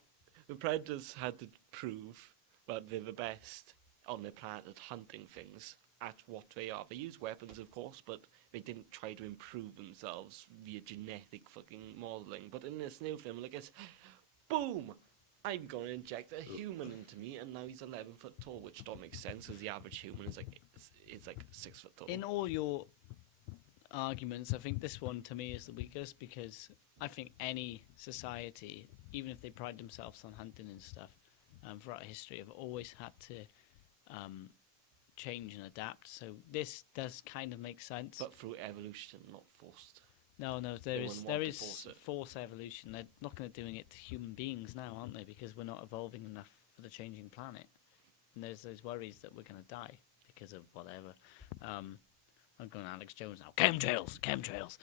the Predators had to prove that they're the best on their planet at hunting things at what they are. They use weapons, of course, but they didn't try to improve themselves via genetic fucking modeling. But in this new film, I guess, boom! I'm going to inject a human into me, and now he's 11 foot tall, which don't make sense because the average human is like 6 foot tall. In all your arguments, I think this one to me is the weakest because I think any society, even if they pride themselves on hunting and stuff, throughout history, have always had to change and adapt. So this does kind of make sense. But through evolution, not forced. No, No there one is wanted to force it. force evolution. They're not going to doing it to human beings now, aren't they? Because we're not evolving enough for the changing planet, and there's those worries that we're going to die because of whatever. I'm going Alex Jones now. Chemtrails.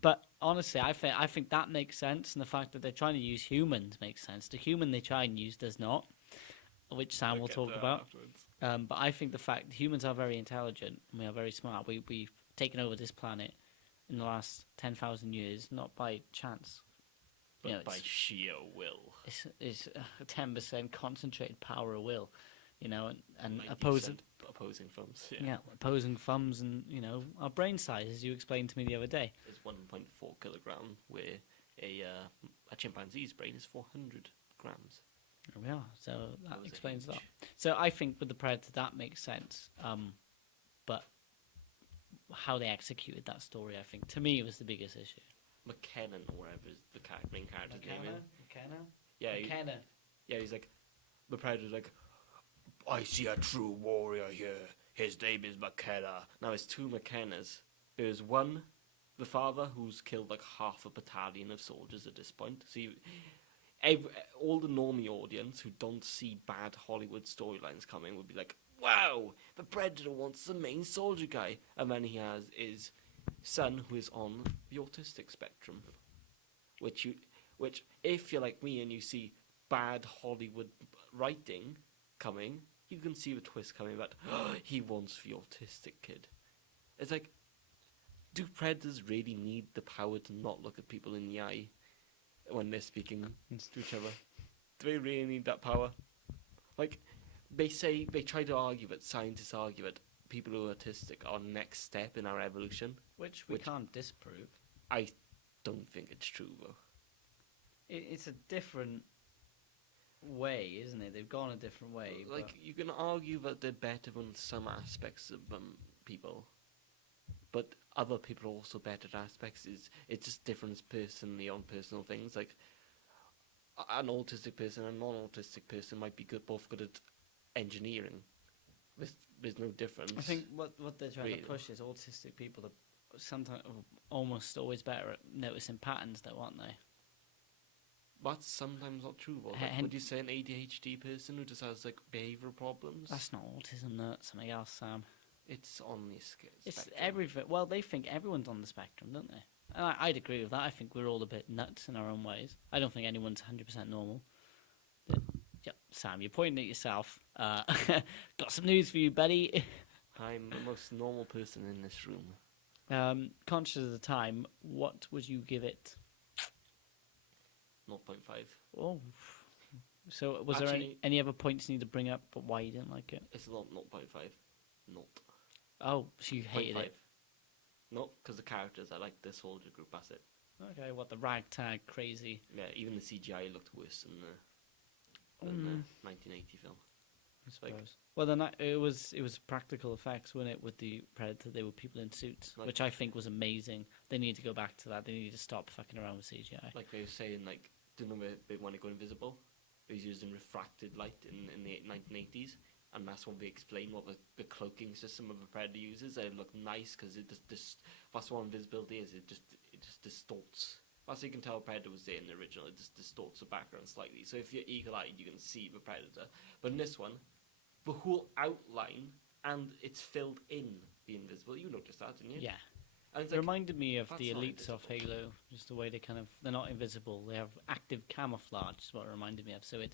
But honestly, I think that makes sense, and the fact that they're trying to use humans makes sense. The human they try and use does not, which Sam will talk about. But I think the fact humans are very intelligent and we are very smart. We've taken over this planet in the last 10,000 years, not by chance. But by sheer will. It's 10% concentrated power of will, and 90% opposing thumbs. opposing thumbs, and our brain size, as you explained to me the other day. It's 1.4 kilogram, where a chimpanzee's brain is 400 grams. There we are. So that Those are explains that. huge. So I think with the Predator that makes sense. But how they executed that story, I think, to me, was the biggest issue. McKinnon, or whatever is the main character's name is. McKenna? Yeah, he's like, the Predator's like, I see a true warrior here. His name is McKenna. Now, there's two McKennas. There's one, the father, who's killed like half a battalion of soldiers at this point. So all the normie audience who don't see bad Hollywood storylines coming would be like, wow, the Predator wants the main soldier guy. And then he has his son, who is on the autistic spectrum. Which, if you're like me and you see bad Hollywood writing coming, you can see the twist coming that he wants the autistic kid. It's like, do predators really need the power to not look at people in the eye when they're speaking to each other? Do they really need that power? Like, they try to argue that, scientists argue that people who are autistic are next step in our evolution. Which we can't disprove. I don't think it's true, though. It's a different way, isn't it? They've gone a different way. Like, you can argue that they're better than some aspects of people, but other people are also better at aspects. It's just different personally on personal things. Like, an autistic person and a non-autistic person might be both good at engineering. There's no difference. I think what they're trying really to push is autistic people are sometimes almost always better at noticing patterns, though, aren't they? That's sometimes not true. Though. Like, would you say an ADHD person who just has like behavioural problems? That's not autism, that's something else, Sam. It's on the spectrum. It's everything. Well, they think everyone's on the spectrum, don't they? And I'd agree with that. I think we're all a bit nuts in our own ways. I don't think anyone's 100% normal. But, yep, Sam, you're pointing at yourself. Got some news for you, buddy. I'm the most normal person in this room. Conscious of the time, what would you give it? 0.5. Oh, so was there any other points you need to bring up, but why you didn't like it? It's not 0.5. Not. Oh, so you hated it? Not because the characters. I like the soldier group. That's it. Okay, what the ragtag crazy? Yeah, even the CGI looked worse than the 1980 film. I Like- suppose. Well, then it was practical effects, wasn't it? With the Predator, they were people in suits, Like- which I think was amazing. They need to go back to that. They need to stop fucking around with CGI. Like they were saying, like, do you remember they want to go invisible? It was using refracted light in the 1980s, and that's when they explain what the cloaking system of a Predator uses. It looked nice because it just that's what invisibility is. It just distorts. That's how you can tell a Predator was there in the original. It just distorts the background slightly. So if you're eagle-eyed, you can see the Predator. But in this one, the whole outline and it's filled in the invisible. You noticed that, didn't you? Yeah. And it's It like, reminded me of that's the not elites of Halo, just the way they're not invisible. They have active camouflage, is what it reminded me of. So it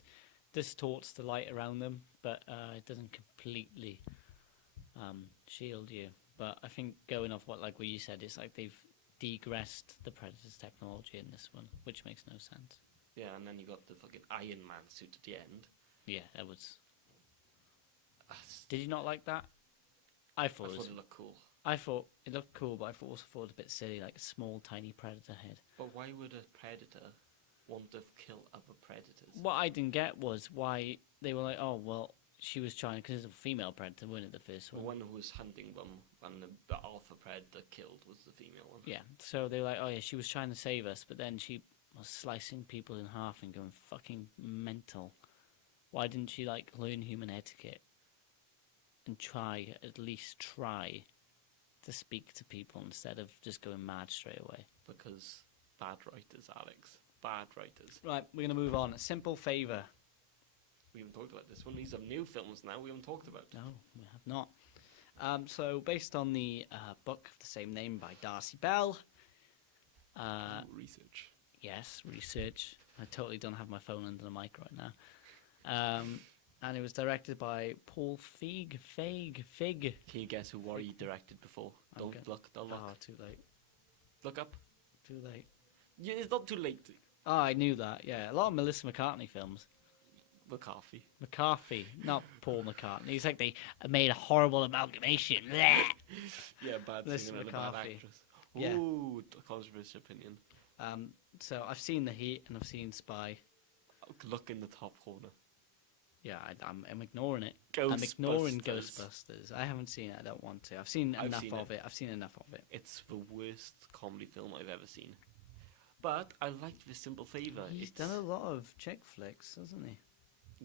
distorts the light around them, but it doesn't completely shield you. But I think going off what you said, it's like they've degressed the Predator's technology in this one, which makes no sense. yeah, and then you got the fucking Iron Man suit at the end. Yeah, that was. Did you not like that? I thought it looked cool. I thought it looked cool, but I also thought it was a bit silly, like a small, tiny predator head. But why would a predator want to kill other predators? What I didn't get was why they were like, oh, well, she was trying, because it's a female predator, wasn't it, the first The one? one who was hunting them and the alpha predator killed was the female one. Yeah, so they were like, oh, yeah, she was trying to save us, but then she was slicing people in half and going fucking mental. Why didn't she, learn human etiquette and at least try to speak to people instead of just going mad straight away? Because bad writers, Alex. Bad writers. Right, we're going to move on. A simple favour. We haven't talked about this one. These are new films now we haven't talked about. No, we have not. So, based on the book of the same name by Darcy Bell. Research. Yes, research. I totally don't have my phone under the mic right now. And it was directed by Paul Feig. Can you guess who Warry directed before? Don't look. Oh, too late. Look up. Too late. Yeah, it's not too late. Oh, I knew that. Yeah, a lot of Melissa McCartney films. McCarthy. McCarthy, not Paul McCartney. It's like they made a horrible amalgamation. Blech. Yeah, bad Melissa singer and a bad McCarthy. actress. Yeah. Ooh, controversial opinion. So I've seen The Heat and I've seen Spy. Look in the top corner. Yeah, I'm ignoring it. I'm ignoring Ghostbusters. Ghostbusters. I haven't seen it. I don't want to. I've seen enough of it. I've seen enough of it. It's the worst comedy film I've ever seen. But I liked The Simple Favour. He's done a lot of chick flicks, hasn't he?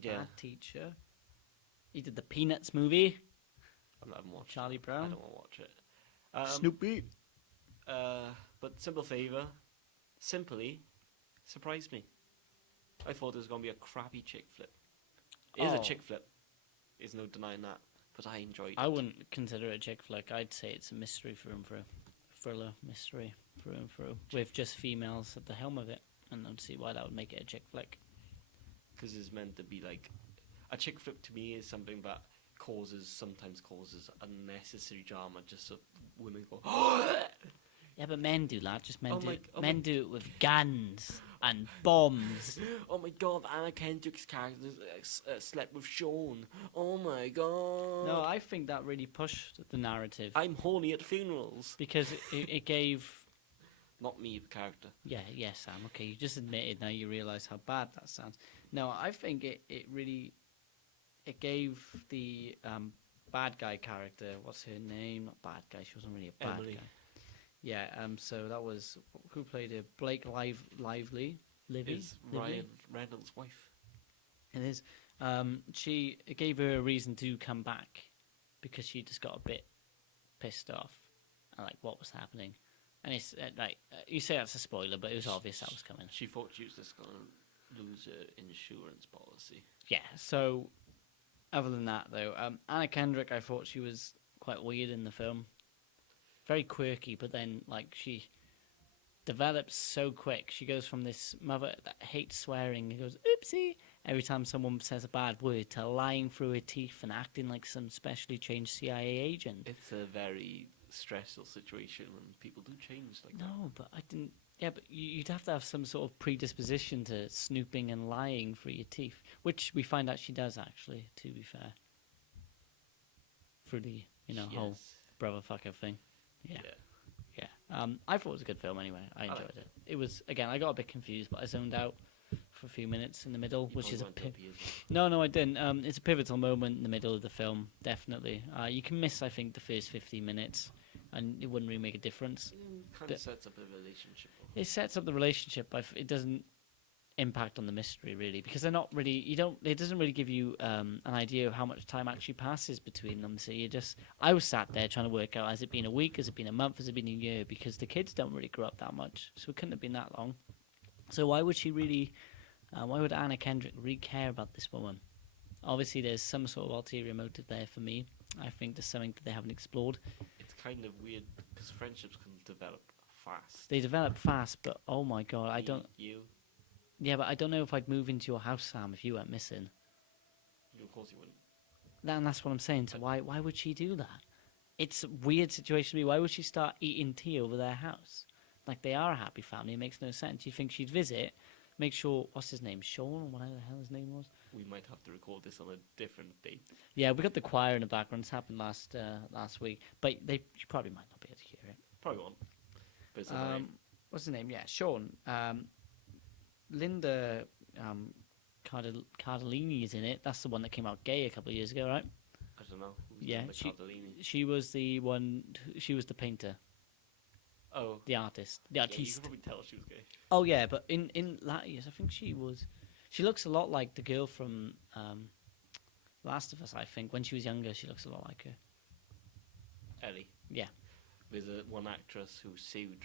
Yeah. Bad Teacher. He did the Peanuts movie. I haven't watched Charlie it. Brown. I don't want to watch it. Snoopy. But Simple Favour, simply, surprised me. I thought it was going to be a crappy chick flip. It is a Oh. chick flip. There's no denying that. But I enjoyed it. I wouldn't consider it a chick flick. I'd say it's a mystery through and through. Thriller mystery through and through. With just females at the helm of it. And I'd see why that would make it a chick flick. Because it's meant to be like... A chick flip to me is something that sometimes causes unnecessary drama just so women go... Yeah, but men do that. Just men Oh do my- it. oh Men my- do it with guns and bombs. Oh my god, Anna Kendrick's character slept with Sean. Oh my god. No, I think that really pushed the narrative. I'm horny at funerals. Because it gave... Not me, the character. Yeah, Sam. Okay, you just admitted now you realise how bad that sounds. No, I think it really... It gave the bad guy character... What's her name? Not bad guy. She wasn't really a bad Emily. guy. Yeah, so that was... Who played her? Blake Lively? Livy? Is Ryan Reynolds' wife. It is. It gave her a reason to come back because she just got a bit pissed off at what was happening. And it's you say that's a spoiler, but it was obvious that was coming. She thought she was just going to lose her insurance policy. Yeah. So, other than that, though, Anna Kendrick, I thought she was quite weird in the film. Very quirky, but then she develops so quick. She goes from this mother that hates swearing and goes oopsie every time someone says a bad word to lying through her teeth and acting like some specially changed CIA agent. It's a very stressful situation when people do change like that. No, but I didn't. Yeah, but you'd have to have some sort of predisposition to snooping and lying through your teeth, which we find out she does actually. To be fair, through the whole Yes. brother fucker thing. Yeah. I thought it was a good film anyway. I enjoyed it. It was, again, I got a bit confused, but I zoned out for a few minutes in the middle, which is no, I didn't. It's a pivotal moment in the middle of the film, definitely. You can miss, I think, the first 15 minutes, and it wouldn't really make a difference. It kind of sets up a relationship. It sets up the relationship, but it doesn't impact on the mystery really, because they're not really. It doesn't really give you an idea of how much time actually passes between them. So I was sat there trying to work out: has it been a week? Has it been a month? Has it been a year? Because the kids don't really grow up that much, so it couldn't have been that long. So why would she really? Why would Anna Kendrick really care about this woman? Obviously, there's some sort of ulterior motive there for me. I think there's something that they haven't explored. It's kind of weird because friendships can develop fast. They develop fast, but oh my god, I don't. You? Yeah, but I don't know if I'd move into your house, Sam, if you went missing. Of course you wouldn't. And that's what I'm saying. So why would she do that? It's a weird situation to me. Why would she start eating tea over their house? Like, they are a happy family. It makes no sense. You think she'd visit, make sure, what's his name, Sean, or whatever the hell his name was? We might have to record this on a different date. Yeah, we got the choir in the background. This happened last week. But you probably might not be able to hear it. Probably won't. But it's what's his name? Yeah, Sean. Linda Cardellini is in it. That's the one that came out gay a couple of years ago, right? I don't know. Yeah, she was the one. She was the painter. Oh, the artist, the artiste. You could probably tell she was gay. Oh yeah, but in later years, I think she was. She looks a lot like the girl from Last of Us. I think when she was younger, she looks a lot like her. Ellie. Yeah. There's one actress who sued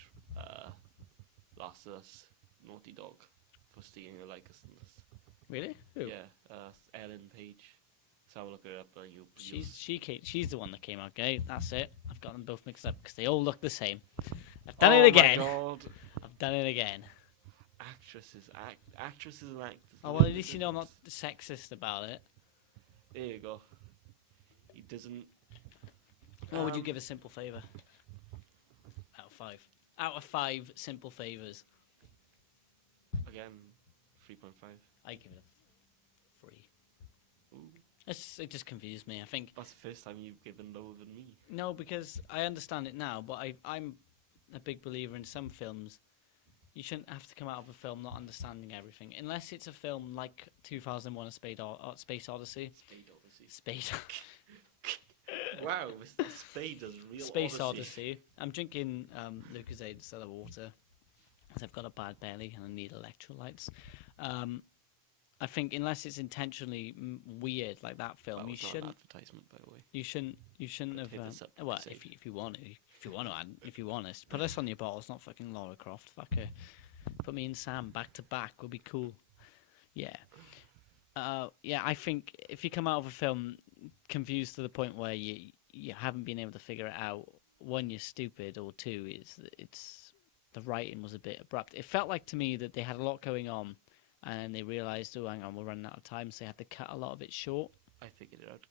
Last of Us, Naughty Dog, for stealing her likeness in this. Really? Who? Yeah, Ellen Page. So I'll look her up and she's the one that came out gay. That's it. I've got them both mixed up because they all look the same. I've done it again. Oh my god. I've done it again. Actresses and actors. Oh well, at least you know I'm not sexist about it. There you go. He doesn't. What would you give a simple favour? Out of 5. Out of 5 simple favours. Again, 3.5. I give it a 3. Ooh. It just confused me. I think That's the first time you've given lower than me. no, because I understand it now, but I'm a big believer in some films. You shouldn't have to come out of a film not understanding everything, unless it's a film like 2001: A Space Odyssey. Space. Wow, Mr. Spade does real Space Odyssey. I'm drinking Lucozade instead of water, because I've got a bad belly and I need electrolytes. I think unless it's intentionally weird like that film, you shouldn't. Not an advertisement, by the way. You shouldn't have. Well, if you want to, put us on your bottle. It's not fucking Lara Croft. Fuck her. Put me and Sam back to back would be cool. Yeah. Yeah. I think if you come out of a film confused to the point where you haven't been able to figure it out, one, you're stupid, or two, it's the writing was a bit abrupt. It felt like to me that they had a lot going on. And they realised, oh, hang on, we're running out of time, so they had to cut a lot of it short. I figured it out.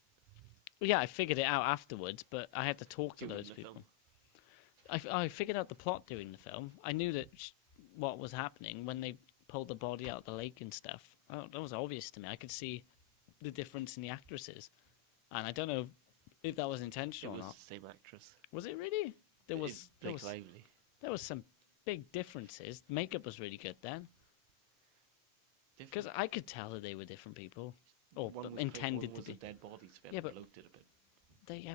Well, yeah, I figured it out afterwards, but I had to talk to those people. I figured out the plot during the film. I knew that what was happening when they pulled the body out of the lake and stuff. Oh, that was obvious to me. I could see the difference in the actresses. And I don't know if that was intentional or not. It was the same actress. Was it really? There was Lively. There was some big differences. Makeup was really good then. Because I could tell that they were different people, or intended to be. Dead bodies. Yeah, but bloated a bit.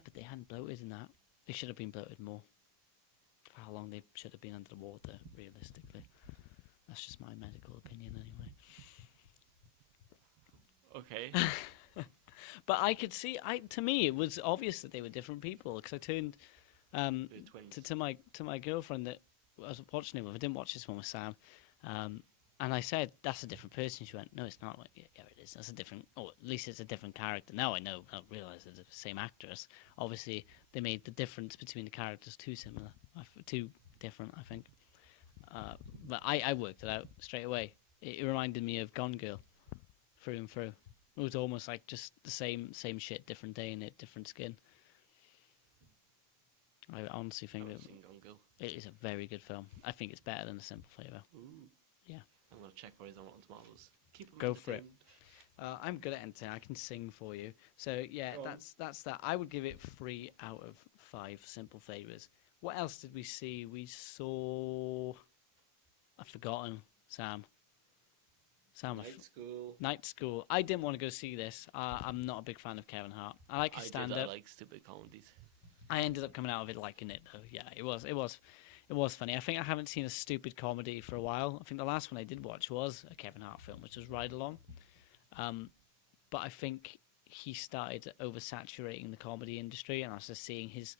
But they hadn't bloated in that. They should have been bloated more. For how long they should have been under the water, realistically. That's just my medical opinion, anyway. Okay. But I could see. To me, it was obvious that they were different people because I turned to my girlfriend that I was watching it with. I didn't watch this one with Sam. And I said, that's a different person. She went, no, it's not. I went, yeah, it is. That's a different, or at least it's a different character. Now I realise it's the same actress. Obviously, they made the difference between the characters too different, I think. But I worked it out straight away. It reminded me of Gone Girl, through and through. It was almost like just the same shit, different day in it, different skin. I honestly think that it is a very good film. I think it's better than A Simple Favour. Ooh. Yeah. I'm going to check where he's on Rotten Tomatoes. Go for it. I'm good at entertaining. I can sing for you. So, yeah, that's that. I would give it 3 out of 5 simple favours. What else did we see? We saw. I've forgotten. Sam. Night School. Night School. I didn't want to go see this. I'm not a big fan of Kevin Hart. I like his stand-up. I like stupid comedies. I ended up coming out of it liking it though. Yeah, it was funny. I think I haven't seen a stupid comedy for a while. I think the last one I did watch was a Kevin Hart film, which was Ride Along. But I think he started oversaturating the comedy industry, and I was just seeing his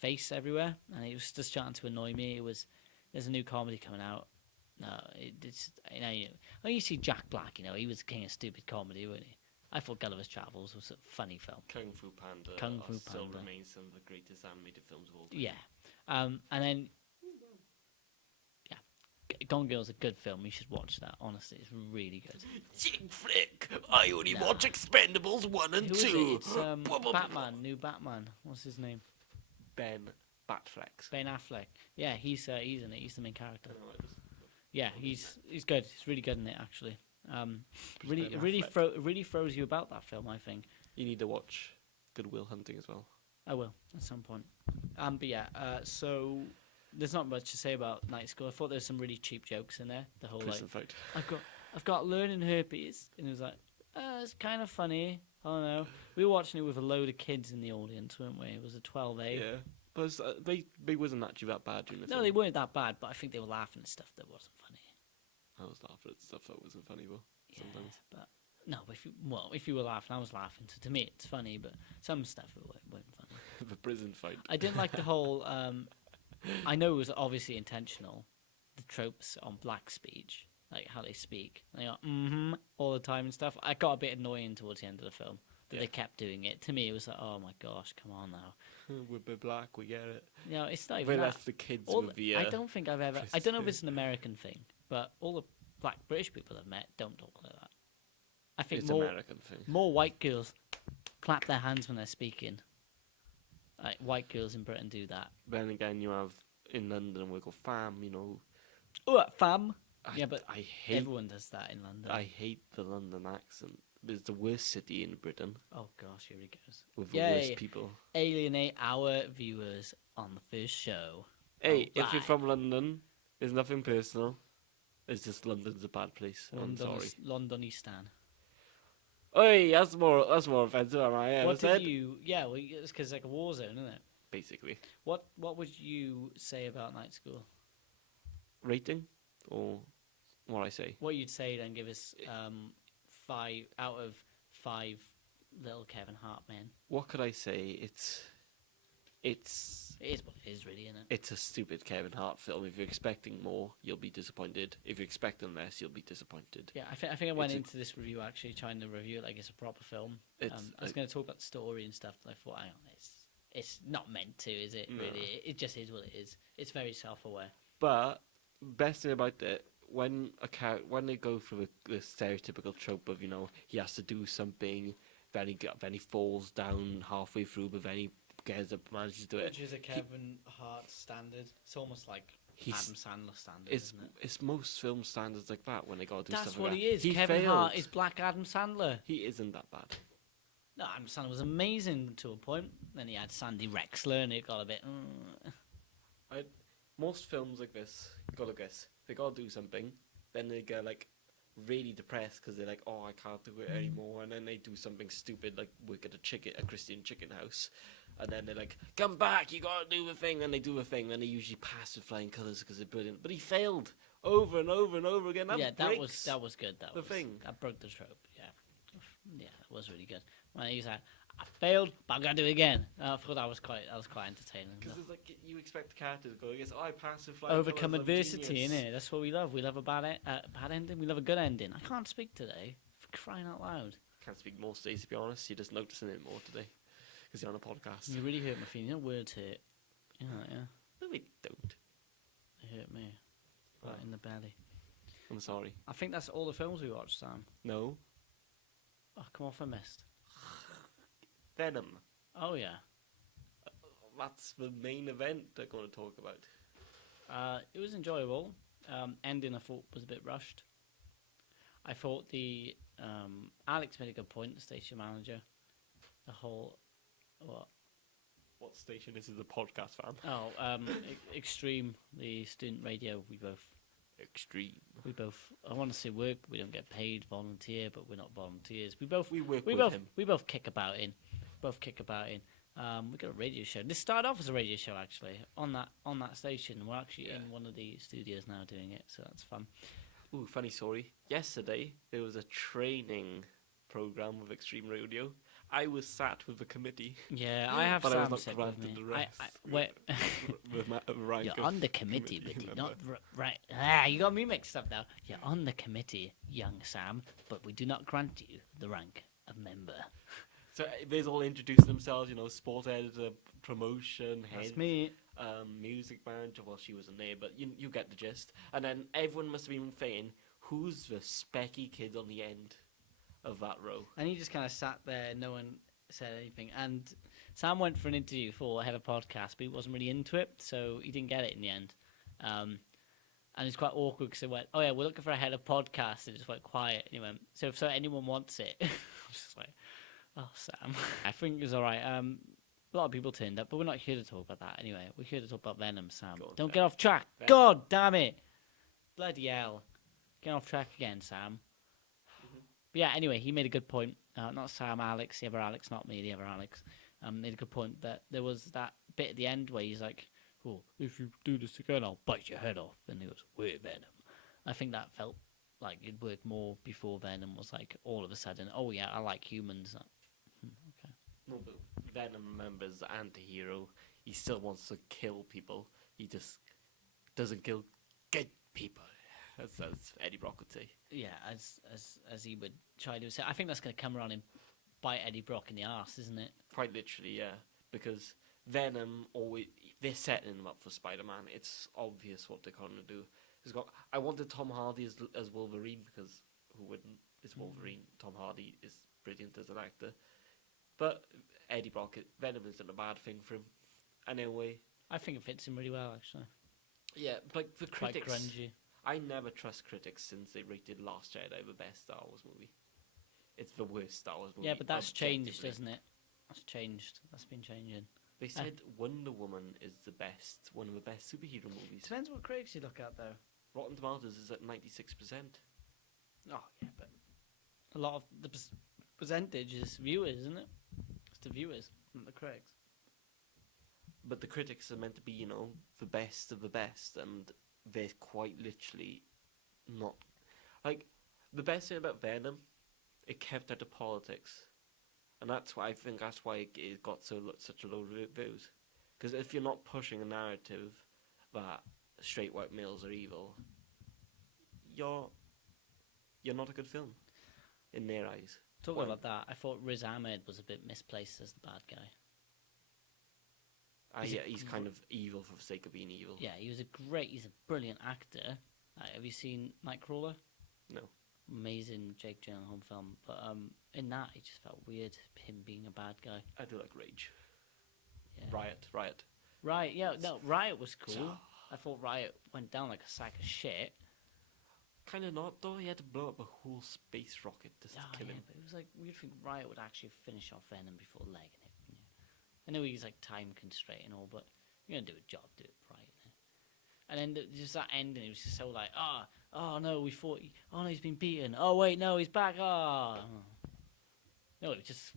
face everywhere, and it was just starting to annoy me. There's a new comedy coming out. No, it's when you see Jack Black, he was king of stupid comedy, wasn't he? I thought Gulliver's Travels was a funny film. Kung Fu Panda still remains some of the greatest animated films of all time. Yeah, and then Gone Girl's a good film. You should watch that. Honestly, it's really good. Chick flick. I only watch Expendables 1 and Who is 2. It's Batman. New Batman. What's his name? Ben Batfleck. Ben Affleck. Yeah, he's in it. He's the main character. Yeah, he's good. He's really good in it actually. Really throws you about that film. I think You need to watch Good Will Hunting as well. I will at some point. But yeah, so there's not much to say about Night School. I thought there was some really cheap jokes in there. The whole Prison fight. I've got learning herpes, and it was like, it's kind of funny. I don't know. We were watching it with a load of kids in the audience, weren't we? It was a 12A. Yeah, but they wasn't actually that bad during the No, film. they weren't that bad, but I think they were laughing at stuff that wasn't funny. I was laughing at stuff that wasn't funny, though. Yeah, Sometimes. but no, if you were laughing, I was laughing. So to me, it's funny, but some stuff weren't funny. The prison fight. I didn't like the whole. I know it was obviously intentional. The tropes on black speech, like how they speak, they go all the time and stuff. I got a bit annoying towards the end of the film that they kept doing it. To me, it was like, oh my gosh, come on now. We're black, we get it. No, it's not We even that. left the kids with the. I don't think I've ever. I don't know if it's an American thing, but all the black British people I've met don't talk like that. I think it's an American thing. More white girls clap their hands when they're speaking. Like white girls in Britain do that. Then again, you have in London we go fam, Oh, fam. But I hate everyone does that in London. I hate the London accent. It's the worst city in Britain Oh gosh, here he goes. with the worst people. Alienate our viewers on the first show. Hey, if Alright. you're from London, it's nothing personal. It's just London's a bad place. I'm sorry. Londonistan. Oi, that's more offensive than I ever What said. did you? Yeah, well, it's because it's like a war zone, isn't it? Basically, What would you say about Night School? rating or what I say. What you'd say then? Give us 5 out of 5 little Kevin Hart men. What could I say? It is what it is, really, isn't it? It's a stupid Kevin Hart film. If you're expecting more, you'll be disappointed. If you're expecting less, you'll be disappointed. Yeah, I think I went into this review actually trying to review it like it's a proper film. I was going to talk about the story and stuff, but I thought, hang on, it's not meant to, is it? No. Really, it just is what it is. It's very self-aware. But best thing about it, when they go through the stereotypical trope of he has to do something, then he falls down halfway through, but then he manages to do it. Which is a Kevin Hart standard. It's almost like Adam Sandler standard, isn't it? It's most film standards like that when they got to do That's stuff what like he is. that. Kevin failed. Hart is Black Adam Sandler. He isn't that bad. No, Adam Sandler was amazing to a point. Then he had Sandy Wexler, and it got a bit. Most films like this, you gotta guess, they gotta do something, then they get really depressed because they're like, oh, I can't do it anymore, and then they do something stupid like work at a Christian chicken house, and then they're like, come back, you gotta do a thing, and they do a thing, and they usually pass with flying colours because they're brilliant, but he failed over and over and over again. That was good. That broke the trope. Yeah, it was really good. When he was like, I failed, but I'm gonna do it again. I thought that was quite entertaining. Because it's like you expect the character to go, I guess, I passed with flying Overcome colours, I'm adversity, genius. innit? That's what we love. We love a bad ending. We love a good ending. I can't speak today. For crying out loud. Can't speak most days, to be honest. You're just noticing it more today because you're on a podcast. You really hurt my feelings. Words hurt. Yeah. No, they don't. They hurt me. Right Oh. in the belly. I'm sorry. I think that's all the films we watched, Sam. No. Oh, come off, I missed. Venom. Oh, yeah. That's the main event they're going to talk about. It was enjoyable. Ending, I thought, was a bit rushed. I thought the... Alex made a good point, the station manager. The whole... What? What station? This is a podcast, fam. Oh, Extreme, the student radio. Extreme. I want to say work, but we don't get paid. Volunteer, but we're not volunteers. We work with him. We both kick about in. We got a radio show. This started off as a radio show actually on that station. We're actually in one of the studios now doing it, so that's fun. Ooh, funny story. Yesterday there was a training program with Extreme Radio. I was sat with the committee. Yeah, I have but Sam I was not sit with granted me. the rest. With rank You're of on the committee, but you're not member. right. You got me mixed up now. You're on the committee, young Sam, but we do not grant you the rank of member. So they all introduced themselves, sport editor, promotion, That's head, me. Music manager. Well, she wasn't there, but you get the gist. And then everyone must have been saying, who's the specky kid on the end of that row? And he just kind of sat there, no one said anything. And Sam went for an interview for Head of Podcast, but he wasn't really into it, so he didn't get it in the end. And it's quite awkward because they went, oh yeah, we're looking for a Head of Podcast. It just went quiet. And he went, so if anyone wants it. I was just like, oh, Sam. I think it was all right. A lot of people turned up, but we're not here to talk about that anyway. We're here to talk about Venom, Sam. Don't get off track. Venom. God damn it. Bloody hell. Get off track again, Sam. But yeah, anyway, he made a good point. Not Sam, Alex, the other Alex, not me, the other Alex. Made a good point that there was that bit at the end where he's like, oh, if you do this again, I'll bite your head off. And he goes, we're Venom. I think that felt like it worked more before Venom was like, all of a sudden, oh yeah, I like humans. Okay. No, but Venom remembers the anti-hero. He still wants to kill people. He just doesn't kill good people, as Eddie Brock would say. Yeah, as he would try to say. I think that's going to come around and bite Eddie Brock in the arse, isn't it? Quite literally, yeah. Because Venom they're setting him up for Spider-Man. It's obvious what they're going to do. I wanted Tom Hardy as Wolverine because who wouldn't? It's Wolverine. Tom Hardy is brilliant as an actor. But Eddie Brock, Venom isn't a bad thing for him. Anyway, I think it fits him really well, actually. yeah, but for Quite critics, grungy. I never trust critics since they rated Last Jedi the best Star Wars movie. It's the worst Star Wars movie. Yeah, but that's changed, objectively. isn't it? That's changed. That's been changing. They said Wonder Woman is one of the best superhero movies. Depends what critics you look at, though. Rotten Tomatoes is at 96%. Oh, yeah, but a lot of the percentage is viewers, isn't it? It's the viewers, not the critics. But the critics are meant to be, the best of the best, and they're quite literally not. Like, the best thing about Venom, it kept out of politics. And that's why it got such a low reviews. Because if you're not pushing a narrative that straight white males are evil, you're not a good film in their eyes. Talking about that, I thought Riz Ahmed was a bit misplaced as the bad guy. Yeah, he's kind of evil for the sake of being evil. Yeah, he's a brilliant actor. Have you seen Nightcrawler? No. Amazing Jake Gyllenhaal film, but in that it just felt weird him being a bad guy. I do like Rage. Yeah. Riot. Right, yeah, no, Riot was cool. I thought Riot went down like a sack of shit. Kind of not, though. He had to blow up a whole space rocket just to kill him. But it was like, we'd think Riot would actually finish off Venom before legging it. Yeah. I know he's like time constraint and all, but you're gonna do a job, do it right. And then just that ending, it was just so like, oh no, he's been beaten. Oh wait, no, he's back. Oh. No,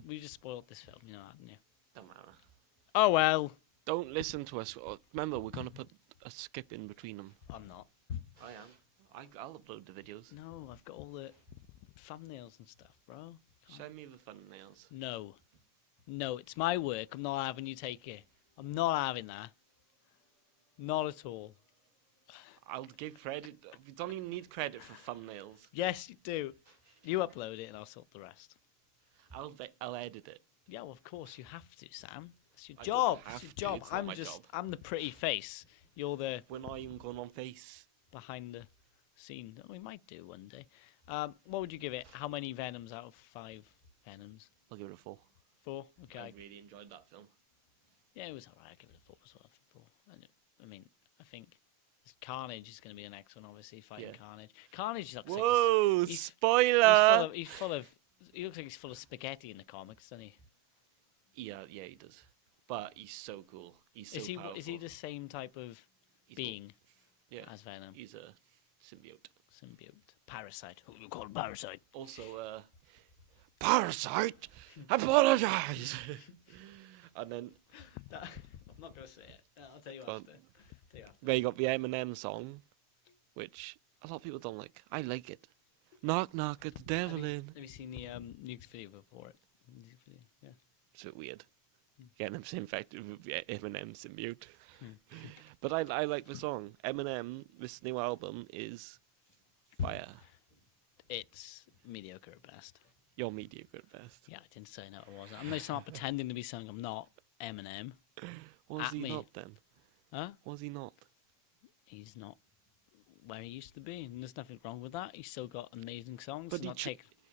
we just spoiled this film, hadn't you? Don't matter. Oh well. Don't listen to us. Remember, we're gonna put a skip in between them. I'm not. I am. I'll upload the videos. No, I've got all the thumbnails and stuff, bro. Send me the thumbnails. No, it's my work. I'm not having you take it. I'm not having that. Not at all. I'll give credit. You don't even need credit for thumbnails. Yes, you do. You upload it and I'll sort the rest. I'll edit it. Yeah, well, of course you have to, Sam. That's your I job. don't have That's your to, job. it's not my job. I'm the pretty face. You're the We're not even going on face. behind the scene. We might do one day. What would you give it? How many Venoms out of 5 Venoms? I'll give it a 4. 4? Okay. I really enjoyed that film. Yeah, it was alright. I'll give it a 4 as well. 4. I think Carnage is going to be the next one, obviously, fighting Carnage. Carnage looks Whoa, like spoiler! he looks like he's full of spaghetti in the comics, doesn't he? Yeah, he does. but he's so cool. He's so Is he powerful. is he the same type of He's being Yeah, as Venom? he's a symbiote. Symbiote. Parasite. Who you call Parasite? Also, Parasite! Apologize! And then, I'm not going to say it. I'll tell you Go on. after. there you got the Eminem song, which a lot of people don't like. I like it. Knock, knock, it's the devil in. Have you seen the music video for it? Music video, yeah. It's a bit weird. Getting him infected with the Eminem symbiote. Hmm. But I like the song. Eminem, this new album is fire. It's mediocre at best. You're mediocre at best. Yeah, I didn't say no, I wasn't. I'm not pretending to be something I'm not. Eminem. Was At he me. not then? Huh? Was he not? He's not where he used to be, and there's nothing wrong with that. He's still got amazing songs. But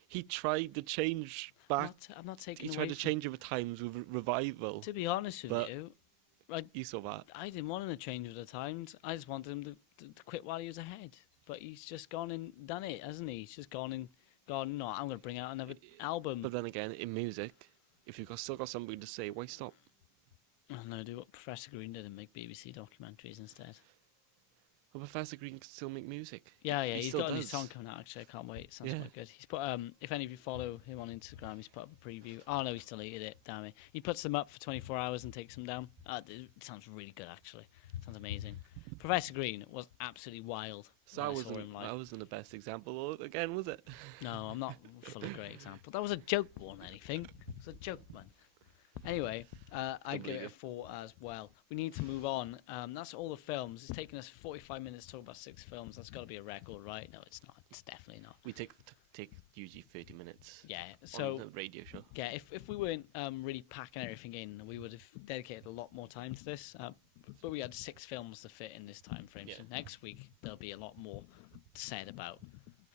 he tried to change back. I'm not taking He away tried to from- change over times with revival. To be honest with But- you, You saw that. I didn't want him to change with the times. I just wanted him to quit while he was ahead. But he's just gone and done it, hasn't he? He's just gone and gone, no, I'm going to bring out another album. But then again, in music, if you've still got something to say, why stop? I don't know, do what Professor Green did and make BBC documentaries instead. Well, Professor Green can still make music. Yeah, He he's still got a new does. song coming out, actually. I can't wait. It sounds Yeah. quite good. He's put, if any of you follow him on Instagram, he's put up a preview. Oh, no, he's deleted it. Damn it. He puts them up for 24 hours and takes them down. It sounds really good, actually. Sounds amazing. Professor Green was absolutely wild. So when that I saw him wasn't, live. that wasn't the best example again, was it? No, I'm not full of great example. That was a joke more than anything. It was a joke, man. Anyway, I'd give it a 4 as well. We need to move on. That's all the films. It's taken us 45 minutes to talk about 6 films. That's got to be a record, right? No, it's not. It's definitely not. We take usually 30 minutes Yeah, on so the radio show. yeah, if we weren't really packing everything in, we would have dedicated a lot more time to this. But we had 6 films to fit in this time frame. So Yeah. next week there'll be a lot more said about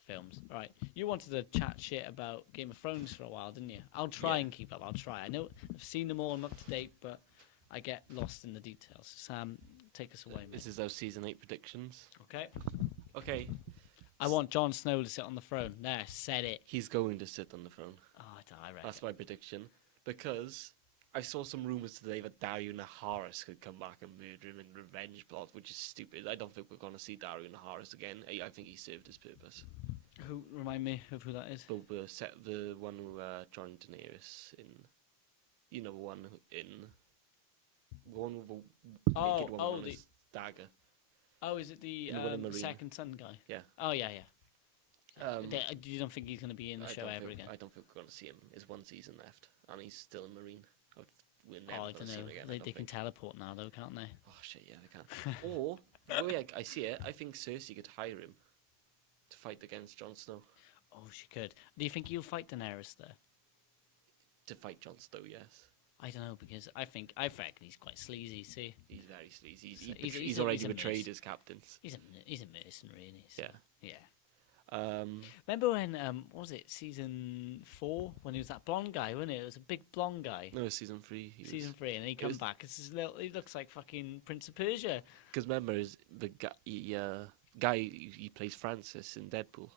films. All right, you wanted to chat shit about Game of Thrones for a while, didn't you? I'll try Yeah. and keep up. I'll try. I know I've seen them all. I'm up to date, but I get lost in the details. Sam, take us away, mate. This is our season 8 predictions. Okay. Okay, I want Jon Snow to sit on the throne. There, said it. he's going to sit on the throne. Oh, I reckon. That's my prediction. Because I saw some rumours today that Dario Naharis could come back and murder him in revenge plot, which is stupid. I don't think we're going to see Dario Naharis again. I think he served his purpose. Who remind me of who that is? The one who joined Daenerys in, the one in, the one with the naked woman on his dagger. Oh, is it the The one in Marine. second son guy? Yeah. Oh, yeah. You don't think he's going to be in the I show don't ever think- again? I don't think we're going to see him. There's one season left, and he's still in Marine. We're never Oh, I going don't to see know. him again. I They don't can think. teleport now, though, can't they? Oh shit, yeah, they can. Or the way I see it, I think Cersei could hire him to fight against Jon Snow. Oh, she could. Do you think he'll fight Daenerys there? To fight Jon Snow, yes. I don't know, because I reckon he's quite sleazy. See, He's very sleazy. So He's already he's a betrayed miss. his captains. he's a mercenary, isn't he? So, Yeah. yeah. Remember when what was it, season 4, when he was that blonde guy, wasn't it? It was a big blonde guy. No, it's season 3. Season 3, and then he comes was- back. It's this little. He looks like fucking Prince of Persia. Because remember, the guy he plays Francis in Deadpool.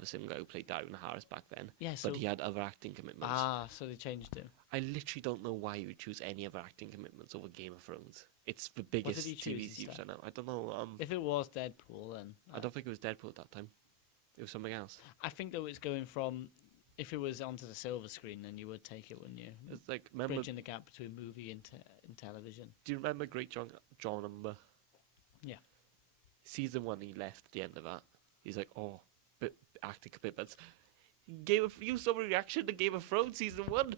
The same guy who played Dario Naharis back then. Yeah, so But he had other acting commitments. so they changed him. I literally don't know why you would choose any other acting commitments over Game of Thrones. It's the did biggest he choose TV series instead? right now. I don't know. If it was Deadpool, then I don't think it was Deadpool at that time. It was something else. I think though it's going from, if it was onto the silver screen, then you would take it, wouldn't you? It's like, remember? Bridging the gap between movie and television. Do you remember Great John Umber? Yeah. Season 1, he left at the end of that. He's like, oh, but acting commitments. You saw my reaction to Game of Thrones season 1.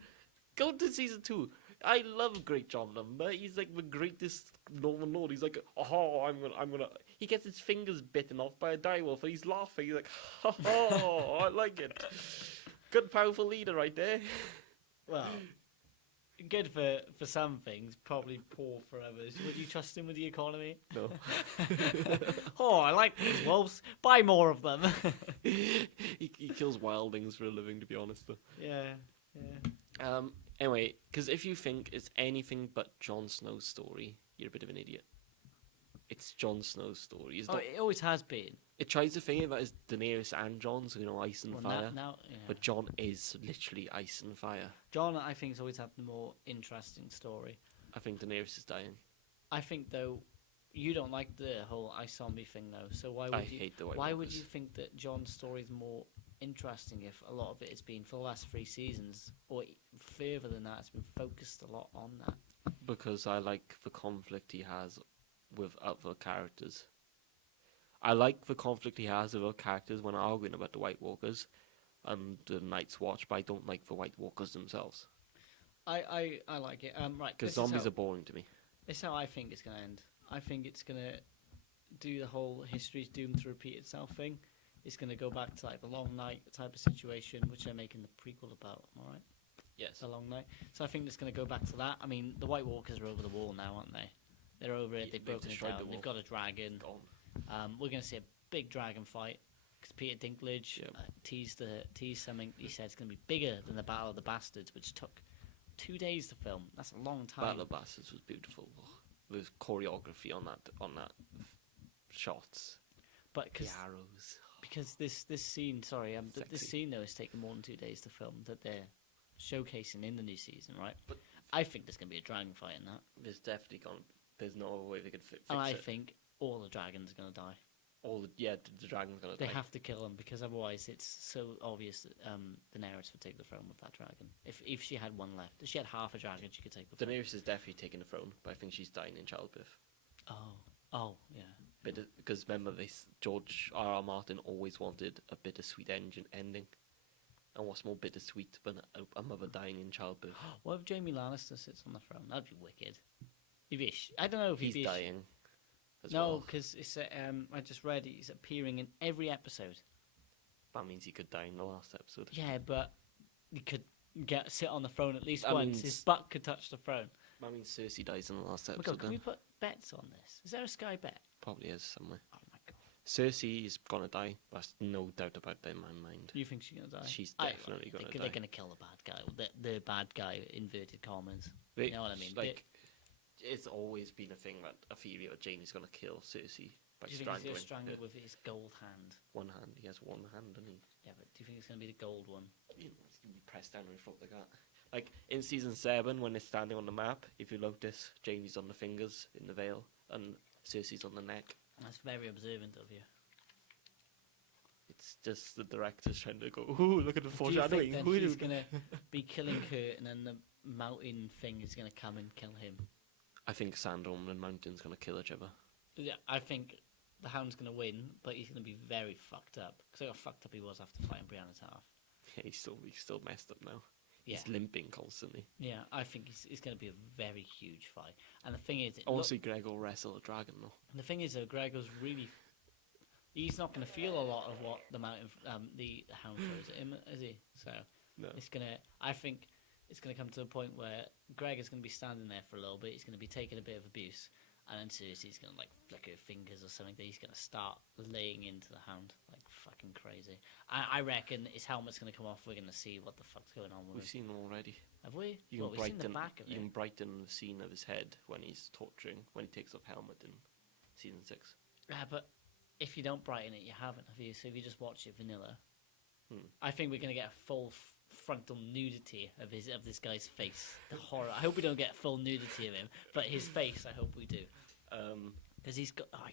Go to season 2. I love Great John Umber. He's like the greatest Northern Lord. He's like, oh, I'm gonna. He gets his fingers bitten off by a direwolf, and he's laughing. He's like, oh, I like it. Good, powerful leader right there. Well, good for some things, probably poor for others. Would you trust him with the economy? No. Oh, I like these wolves. Buy more of them. he kills wildlings for a living, to be honest. Though. Yeah. Anyway, because if you think it's anything but Jon Snow's story, you're a bit of an idiot. it's Jon Snow's story. It's Oh, not. it always has been. It tries to think about it as Daenerys and Jon, so ice and Well, fire. now yeah. But Jon is literally ice and fire. John, I think, has always had the more interesting story. I think Daenerys is dying. I think, though, you don't like the whole ice zombie thing, though. So why would I you? hate the White Why Walkers. would you think that John's story is more interesting if a lot of it has been for the last 3 seasons, or further than that, it's been focused a lot on that? Because I like the conflict he has with other characters. I like the conflict he has with other characters when arguing about the White Walkers and the Night's Watch, but I don't like the White Walkers themselves. I like it. Right, Because zombies are boring to me. This is how I think it's going to end. I think it's going to do the whole history's doomed to repeat itself thing. It's going to go back to like the Long Night type of situation, which they're making the prequel about. All right. Yes. The Long Night. So I think it's going to go back to that. I mean, the White Walkers are over the wall now, aren't they? They're over it. They've broken it destroyed down. the wall. They've got a dragon. Gone. We're going to see a big dragon fight because Peter Dinklage Yep. teased something. He said it's going to be bigger than the Battle of the Bastards, which took 2 days to film. That's a long time. Battle of Bastards was beautiful. The choreography on that shots. But The arrows. because this scene, this Sexy. scene though is taking more than 2 days to film that they're showcasing in the new season, right? But I think there's going to be a dragon fight in that, there's definitely gone. There's no way they could fix and I it. think all the dragons are going to die. The dragon's gonna They die. have to kill him because otherwise it's so obvious that Daenerys would take the throne with that dragon. If she had one left, if she had half a dragon, she could take the throne. Daenerys is definitely taking the throne, but I think she's dying in childbirth. Oh, yeah. Because remember, George R.R. Martin always wanted a bittersweet ending. And what's more bittersweet than a mother dying in childbirth? What if Jaime Lannister sits on the throne? That'd be wicked. I don't know if He's dying. As No, well. because it's I just read he's appearing in every episode. That means he could die in the last episode. Yeah, but he could sit on the throne at least That once. means- His butt could touch the throne. That means Cersei dies in the last Oh my episode. God, can we Then. put bets on this? Is there a Sky bet? Probably is somewhere. Oh my God. Cersei is gonna die. There's no doubt about that in my mind. Do you think she's gonna die? She's definitely gonna die. They're gonna kill the bad guy. The bad guy, inverted commas. They- You know what I mean? Like, it's always been a thing that a theory that Jaime's gonna kill Cersei by Do you think he's strangling. gonna strangle her. with his gold hand? One hand. He has one hand, doesn't he? Yeah, but do you think it's gonna be the gold one? You press down and flop like that. Like in season 7, when they're standing on the map, if you notice, Jaime's on the fingers in the veil, and Cersei's on the neck. That's very observant of you. It's just the director's trying to go, ooh, look at the Do you foreshadowing. think then he's gonna be killing her, and then the mountain thing is gonna come and kill him? I think Sandorm and Mountain's gonna kill each other. Yeah, I think the Hound's gonna win, but he's gonna be very fucked up. Because how fucked up he was after fighting Brianna's half. Yeah, he's still messed up now. Yeah, He's limping constantly. yeah. I think it's gonna be a very huge fight. And the thing is, I want to see Gregor wrestle a dragon though. the thing is, though, Gregor's really. He's not gonna feel a lot of what the the Hound throws at him, is he? So No. it's gonna. I think it's gonna come to a point where Greg is gonna be standing there for a little bit. He's gonna be taking a bit of abuse, and then Cersei's gonna like flick her fingers or something. That he's gonna start laying into the Hound like fucking crazy. I reckon his helmet's gonna come off. We're gonna see what the fuck's going on with We've him. seen them already. Have we? You Well, can we've seen the brighten, back of you it. can brighten the scene of his head when he's torturing, when he takes off helmet in season 6. Yeah, but if you don't brighten it, you haven't, have you? So if you just watch it vanilla, Hmm. I think we're gonna get a full frontal nudity of this guy's face. The horror. I hope we don't get full nudity of him, but his face, I hope we do, because he's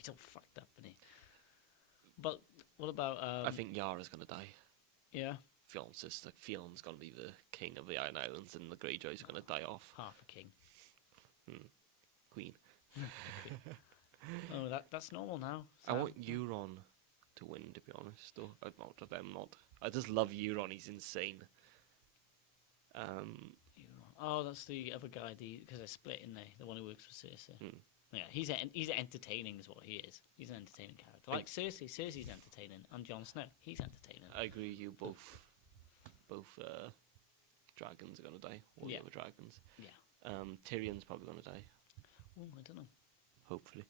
all fucked up, isn't he? But what about? I think Yara's gonna die. Yeah, Fion's gonna be the king of the Iron Islands, and the Greyjoys are gonna die off. half a king. Queen. Oh, that's normal now. I So- want Euron to win, to be honest. Though I'm not. I just love Euron. He's insane. Oh, that's the other guy. Because they're split, in they? The one who works for Cersei. Hmm. Yeah, he's entertaining, is what he is. He's an entertaining character. Like Cersei. Cersei's entertaining, and Jon Snow. He's entertaining. I agree. You both dragons are gonna die. All Yeah. the other dragons. Yeah. Tyrion's probably gonna die. Oh, I don't know. Hopefully.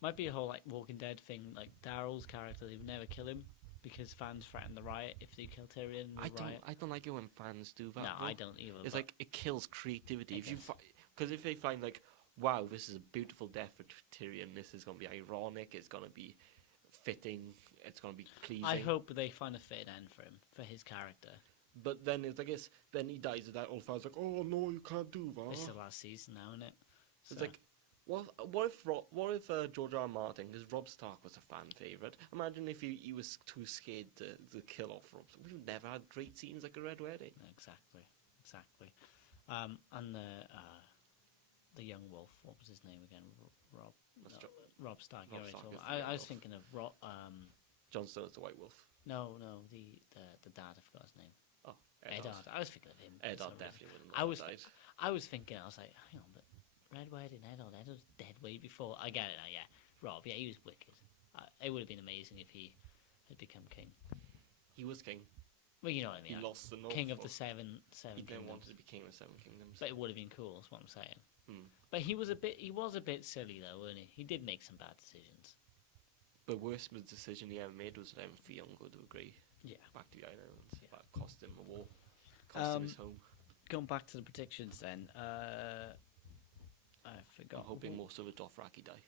Might be a whole like Walking Dead thing. Like Daryl's character, they would never kill him because fans threaten the riot if they kill Tyrion. I don't like it when fans do that. No, though. I don't either. It's but like it kills creativity. It If you does. because if they find like wow, this is a beautiful death for Tyrion. This is going to be ironic. It's going to be fitting. It's going to be pleasing. I hope they find a fit end for him, for his character. But then it's, I guess, then he dies with that old father's like, oh no, you can't do that. It's the last season now, isn't it? It's like, what if George R. R. Martin, because Robb Stark was a fan favorite. Imagine if he was too scared to kill off Robb. We've never had great scenes like a Red Wedding. Exactly. And the young wolf, what was his name again? Robb Stark. Robb You're Stark right. is the I young was wolf. thinking of Jon Snow's the White Wolf. No, the dad. I forgot his name. Oh, Eddard. I was thinking of him. for Eddard some reason. definitely wouldn't I have was died. I was thinking. I was like, hang on, but Red Wedding, Eddard's dead way before. I get it now. Yeah, Rob. Yeah, he was wicked. It would have been amazing if he had become king. He was king. Well, you know what I mean. He lost the North. King of the seven He then kingdoms. wanted to be king of the Seven Kingdoms. But it would have been cool. Is what I'm saying. Hmm. But he was a bit silly though, wasn't he? He did make some bad decisions. The worst decision he ever made was letting Theon go to agree. Yeah. Back to the islands. Yeah. That cost him a war. Cost him his home. Going back to the predictions then. I forgot. I'm hoping most of the Dothraki die.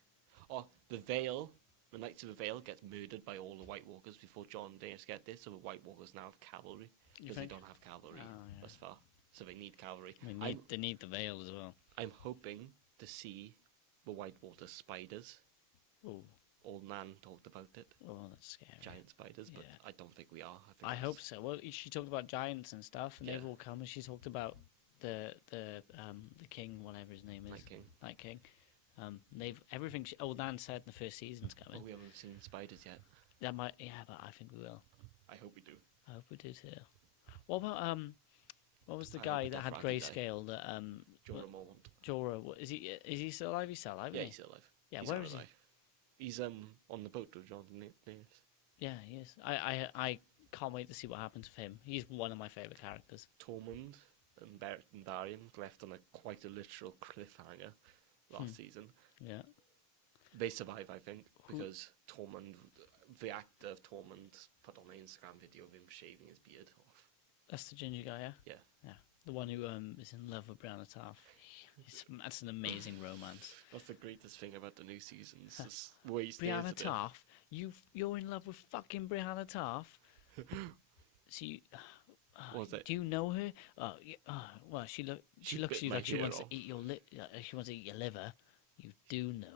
Oh, the Vale, the Knights of the Vale gets murdered by all the White Walkers before Jon and Daenerys get there, so the White Walkers now have cavalry. You Because they think? don't have cavalry Oh, yeah. thus far. So they need cavalry. They need the veil as well. I'm hoping to see the Whitewater spiders. Oh, Old Nan talked about it. oh, that's scary. Giant spiders, but Yeah. I don't think we are. think I it's- hope so. Well, she talked about giants and stuff, and they've Yeah. all come. And she talked about the king, whatever his name is, Night King. Night King. They've everything. Old Nan said in the first season's Oh, coming. we haven't seen spiders yet. That might, yeah, but I think we will. I hope we do. I hope we do too. What about what was the I guy hope that had Dothraki die. grayscale? That Jorah Mormont. Jorah. Is he still alive? He's still alive. Yeah, isn't he's still alive. Yeah, He's where still is he? alive. He's on the boat with Jon and Daenerys. Yeah, he is. I can't wait to see what happens with him. He's one of my favourite characters. Tormund and Beric and Darion left on quite a literal cliffhanger last season. Yeah. They survive, I think, because Tormund, the actor of Tormund, put on an Instagram video of him shaving his beard off. That's the ginger guy, yeah? Yeah. Yeah. The one who is in love with Brianna Tarth. That's an amazing romance. That's the greatest thing about the new season. It's just the way he stares Brianna at it. Tarth? You're in love with fucking Brianna Tarth? So you... What was it? Do you know her? Well, she looks bit at you my like she ear wants to off. eat your she wants to eat your liver. You do know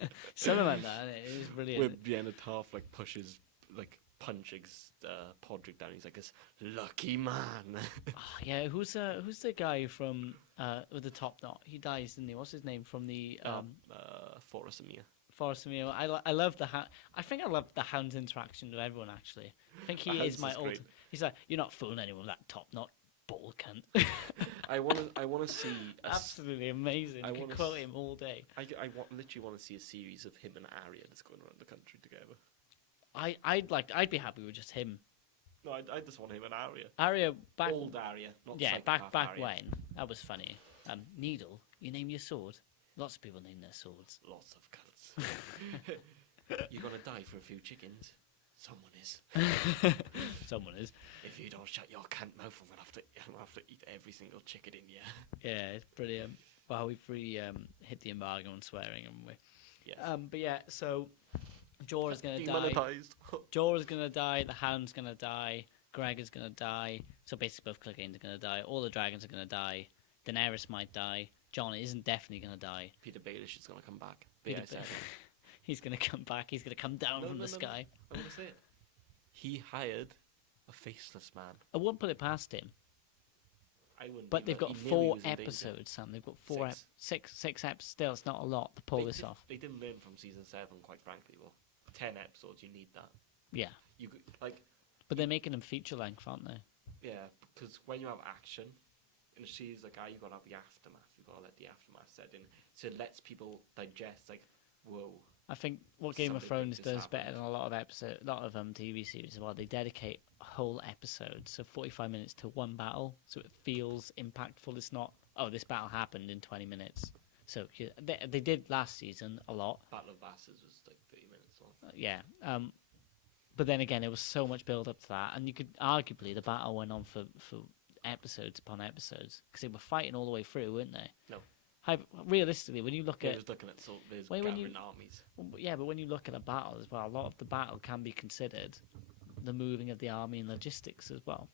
her. Something like that. It was Where brilliant. Brianna Tarth punches Podrick down. He's like this lucky man. Yeah, who's the guy from with the top knot? He dies, didn't he? What's his name from the Forrest Amir. Forest of Meal? I love the hound. I think I love the hound's interaction with everyone. Actually, I think he The is hound's my is old. great. He's like, you're not fooling anyone with that top knot, ball cunt. I want to see. Absolutely amazing. I could wanna quote s- him all day. Literally want to see a series of him and Arya just going around the country together. I'd be happy with just him. No, I just want him and Arya. Arya back. Old Arya, not Yeah, psychopath back Arya. when that was funny. Needle, you name your sword. Lots of people name their swords. Lots of cunts. You're gonna die for a few chickens. Someone is. Someone is. If you don't shut your cunt mouth, I'm gonna have to eat every single chicken in here. Yeah, it's brilliant. Well, we've really hit the embargo on swearing, haven't we? Yes. But yeah, so Jorah's gonna die. Demonetized. Jorah's gonna die. The Hound's gonna die. Greg is gonna die. So basically, both Clegane are gonna die. All the dragons are gonna die. Daenerys might die. Jon isn't definitely gonna die. Peter Baelish is gonna come back. Peter BSF. He's gonna come back. He's gonna come down from the sky. I'm gonna say it. He hired a faceless man. I wouldn't put it past him. I wouldn't. But they've either. got He knew he 4 was in danger. episodes, Sam. They've got Six. six episodes. Still, it's not a lot to pull this off. They didn't learn from season 7, quite frankly. Well, 10 episodes, you need that. Yeah, You could, like, but they're making them feature length, aren't they? yeah, because when you have action in a series like that, you gotta have the aftermath. You gotta let the aftermath set in, so it lets people digest. Like, whoa, I think what Game of Something Thrones big just does better happened. than a lot of TV series as well. They dedicate a whole episode, so 45 minutes to one battle, so it feels impactful. It's not, oh, this battle happened in 20 minutes. So they did last season a lot, Battle of Bastards was like 30 minutes long. yeah. But then again, there was so much build up to that, and you could arguably the battle went on for episodes upon episodes because they were fighting all the way through, weren't they? No, Realistically, when you look We're at just looking at soldiers when gathering you- armies. yeah, but when you look at a battle as well, a lot of the battle can be considered the moving of the army and logistics as well.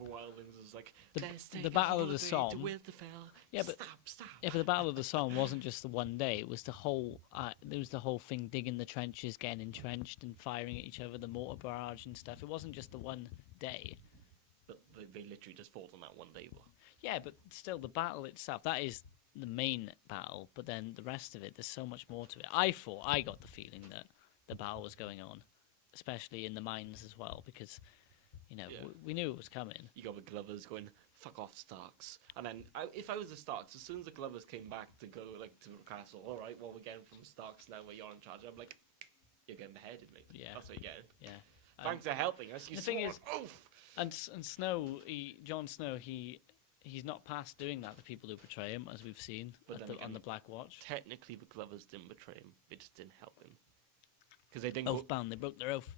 Wildlings is like, The- let's take the a Battle of the holiday to Somme- Winterfell. Yeah, but- Stop. Yeah, but the Battle of the Somme wasn't just the one day. It was the whole. There was the whole thing, digging the trenches, getting entrenched, and firing at each other, the mortar barrage and stuff. It wasn't just the one day. But they literally just fought on that one day. Though. Yeah, but still, the battle itself, that is the main battle. But then the rest of it, there's so much more to it. I got the feeling that the battle was going on, especially in the mines as well, because Yeah. we knew it was coming. You got the Glovers going, fuck off, Starks. And then, if I was the Starks, as soon as the Glovers came back to go to the castle, all right, well, we're getting from Starks now where you're in charge. I'm like, you're getting beheaded, mate. Yeah. That's what you're getting. Yeah. Thanks for helping us. You the thing swore is- an oath. And Snow, Jon Snow, he's not past doing that to people who betray him, as we've seen But then on again- the Black Watch. Technically, the Glovers didn't betray him. They just didn't help him. Because they didn't go... Oathbound, they broke their oath.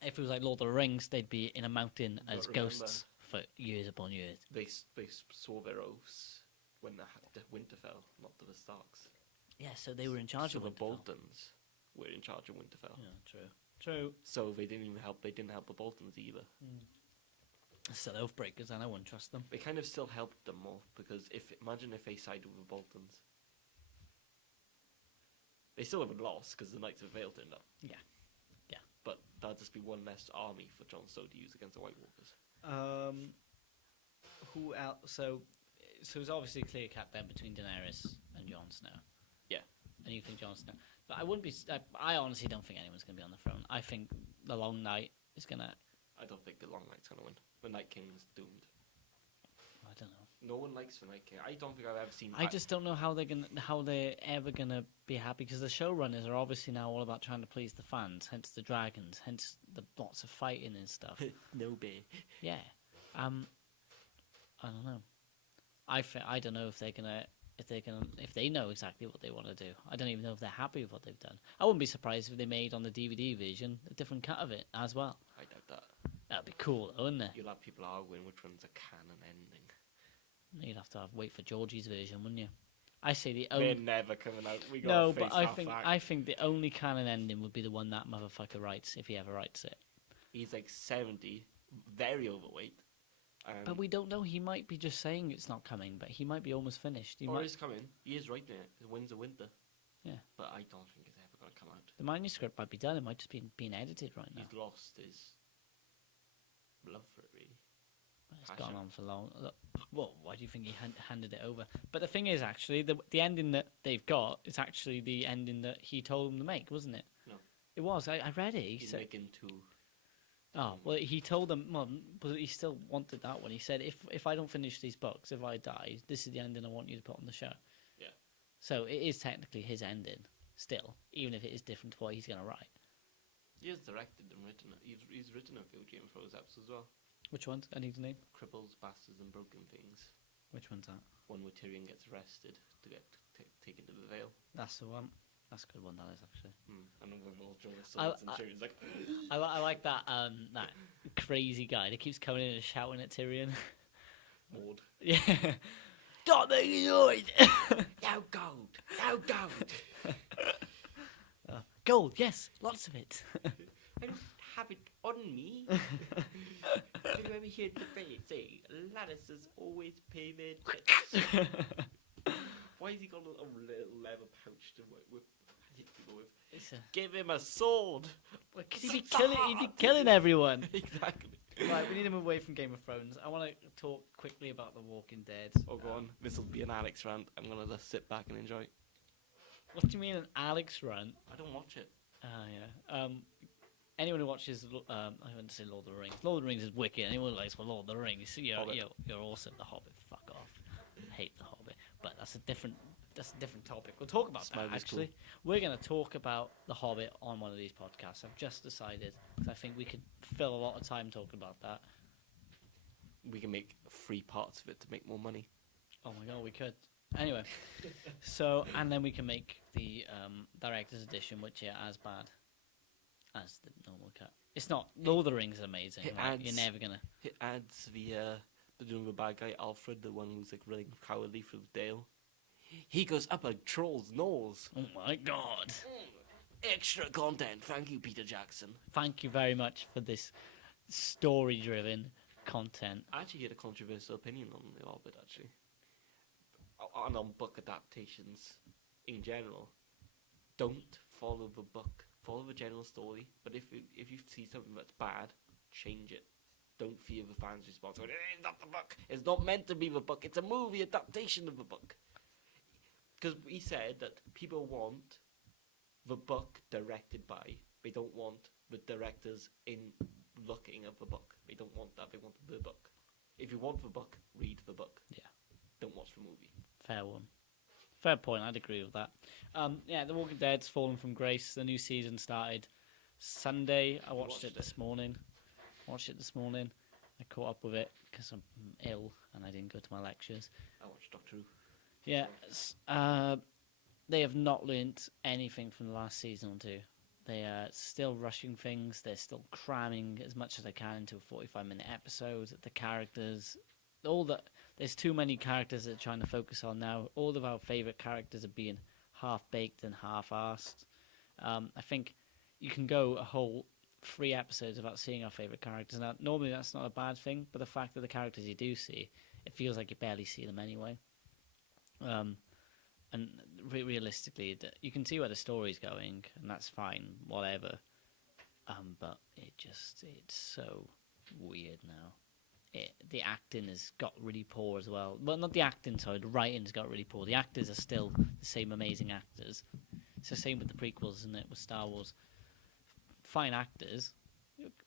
If it was like Lord of the Rings, they'd be in a mountain But as remember- ghosts for years upon years. They swore their oaths when the Winterfell, not to the Starks. Yeah, so they were in charge So of the Winterfell. Boltons were in charge of Winterfell. Yeah, true. So they didn't even help. They didn't help the Boltons either. Still oathbreakers, and I wouldn't trust them. They kind of still helped them more because imagine if they sided with the Boltons, they still would have lost because the Knights of the Vale turned up. Yeah. But that'd just be one less army for Jon Snow to use against the White Walkers. Who else? So it's obviously a clear cut then between Daenerys and Jon Snow. Yeah. And you think Jon Snow? But I wouldn't be. I honestly don't think anyone's going to be on the throne. I think the Long Night is going to. I don't think the Long Night's gonna win. The Night King's doomed. I don't know. No one likes the Night King. I don't think I've ever seen. I just don't know how they're ever gonna be happy, because the showrunners are obviously now all about trying to please the fans, hence the dragons, hence the lots of fighting and stuff. no bear. Yeah, I don't know. I don't know if they know exactly what they want to do. I don't even know if they're happy with what they've done. I wouldn't be surprised if they made on the DVD version a different cut of it as well. I doubt that. That'd be cool, though, wouldn't it? You'll have people arguing which one's a canon ending. You'd have to wait for Georgie's version, wouldn't you? I say the They're only. never coming out. We No, gotta but face that fact. I think the only canon ending would be the one that motherfucker writes, if he ever writes it. He's like 70, very overweight. But we don't know. He might be just saying it's not coming, but he might be almost finished. He or might. is coming. He is writing it. The Winds of Winter. Yeah. But I don't think it's ever gonna come out. The manuscript might be done. It might just be being edited right now. He's lost his love for it, really. It's passion. gone on for long. Well, why do you think he handed it over? But the thing is, actually, the ending that they've got is actually the ending that he told them to make, wasn't it? No. It was. I read it. He He's said. making two. Oh, well, he told them, well, but he still wanted that one. He said, if I don't finish these books, if I die, this is the ending I want you to put on the show. Yeah. So it is technically his ending, still, even if it is different to what he's going to write. He has directed and written it. He's written a few Game of Thrones episodes as well. Which ones? I need to name. Cripples, Bastards, and Broken Things. Which one's that? One where Tyrion gets arrested to get taken to the Vale. That's the one. That's a good one, that is, actually. And then when all join the I- swords and Tyrion's like, I like that that crazy guy that keeps coming in and shouting at Tyrion. Maud. Yeah. Stop making noise! No gold! No gold! Gold, yes, lots of it. I don't have it on me. Have you ever heard the phrase say, Lannisters always pay their debts? Why has he got a little leather pouch to hit people with? Give him a sword! He'd be killing everyone. Exactly. Right, we need to move away from Game of Thrones. I want to talk quickly about The Walking Dead. Oh, go on. This will be an Alex rant. I'm going to just sit back and enjoy. What do you mean an Alex run? I don't watch it. Yeah. Anyone who watches, I wouldn't say Lord of the Rings. Lord of the Rings is wicked. Anyone who likes Lord of the Rings, you're awesome. The Hobbit, fuck off. I hate the Hobbit, but that's a different topic. We'll talk about Smaug that is actually. cool. We're going to talk about the Hobbit on one of these podcasts. I've just decided, because I think we could fill a lot of time talking about that. We can make 3 parts of it to make more money. Oh my god, we could. Anyway, so and then we can make the director's edition, which is as bad as the normal cut. It's not. Lord of the Rings is amazing. It Right? adds- You're never gonna. It adds the bad guy, Alfred, the one who's like running cowardly through the dale. He goes up a troll's nose. Oh my god. Extra content. Thank you, Peter Jackson. Thank you very much for this story-driven content. I actually had a controversial opinion on The Hobbit, actually. And on book adaptations in general. Don't follow the book. Follow the general story. But if you see something that's bad, change it. Don't fear the fans' response. It's not the book. It's not meant to be the book. It's a movie adaptation of the book. Because we said that people want the book directed by. They don't want the directors in looking at the book. They don't want that. They want the book. If you want the book, read the book. Yeah. Don't watch the movie. Fair one. Fair point, I'd agree with that. Yeah, The Walking Dead's fallen from grace. The new season started Sunday. I watched it this morning. I caught up with it because I'm ill and I didn't go to my lectures. I watched Doctor Who. Yeah, they have not learnt anything from the last season or two. They are still rushing things. They're still cramming as much as they can into a 45-minute episode. The characters, there's too many characters they're trying to focus on now. All of our favourite characters are being half-baked and half-arsed. I think you can go a whole 3 episodes without seeing our favourite characters. Now, normally that's not a bad thing, but the fact that the characters you do see, it feels like you barely see them anyway. And realistically, you can see where the story's going, and that's fine, whatever. But it's so weird now. The acting has got really poor as well. Well, not the acting, sorry, the writing's got really poor. The actors are still the same amazing actors. It's the same with the prequels, isn't it, with Star Wars. Fine actors.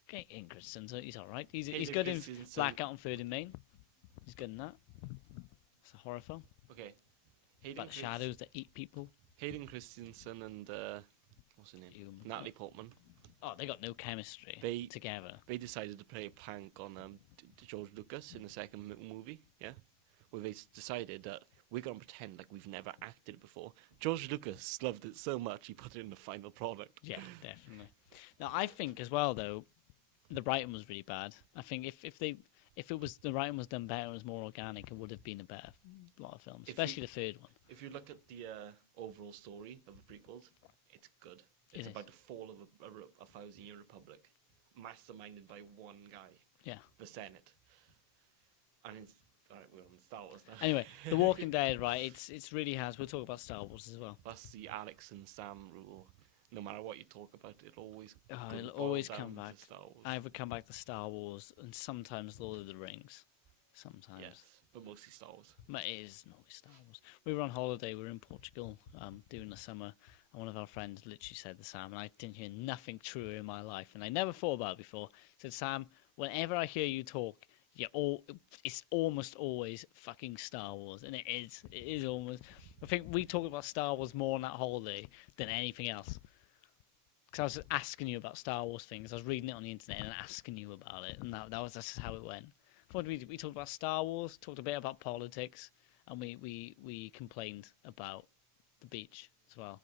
Hayden Christensen, he's alright. He's good in Blackout and Third in Maine. He's good in that. It's a horror film. Okay. About the shadows that eat people. Hayden Christensen and what's her name? Natalie Portman. Oh, they got no chemistry together. They decided to play a prank on George Lucas in the second movie, yeah? Where they decided that we're going to pretend like we've never acted before. George Lucas loved it so much, he put it in the final product. Yeah, definitely. Now, I think as well, though, the writing was really bad. I think if the writing was done better and was more organic, it would have been a better lot of films, especially the third one. If you look at the overall story of the prequels, it's good. It's about the fall of a 1,000-year republic, masterminded by one guy. Yeah. The Senate. And it's... Alright, we're on Star Wars now. Anyway, The Walking Dead, right, it's really has... We'll talk about Star Wars as well. That's the Alex and Sam rule. No matter what you talk about, it'll always come back. to Star Wars. I would come back to Star Wars and sometimes Lord of the Rings. Sometimes. Yes, but mostly Star Wars. But it is mostly Star Wars. We were on holiday, we were in Portugal during the summer, and one of our friends literally said to Sam, and I didn't hear nothing truer in my life, and I never thought about it before, said, Sam, whenever I hear you talk, it's almost always fucking Star Wars, and it is almost... I think we talked about Star Wars more on that holiday than anything else. Because I was asking you about Star Wars things, I was reading it on the internet and asking you about it, and that's just how it went. What did we do? We talked about Star Wars, talked a bit about politics, and we complained about the beach as well.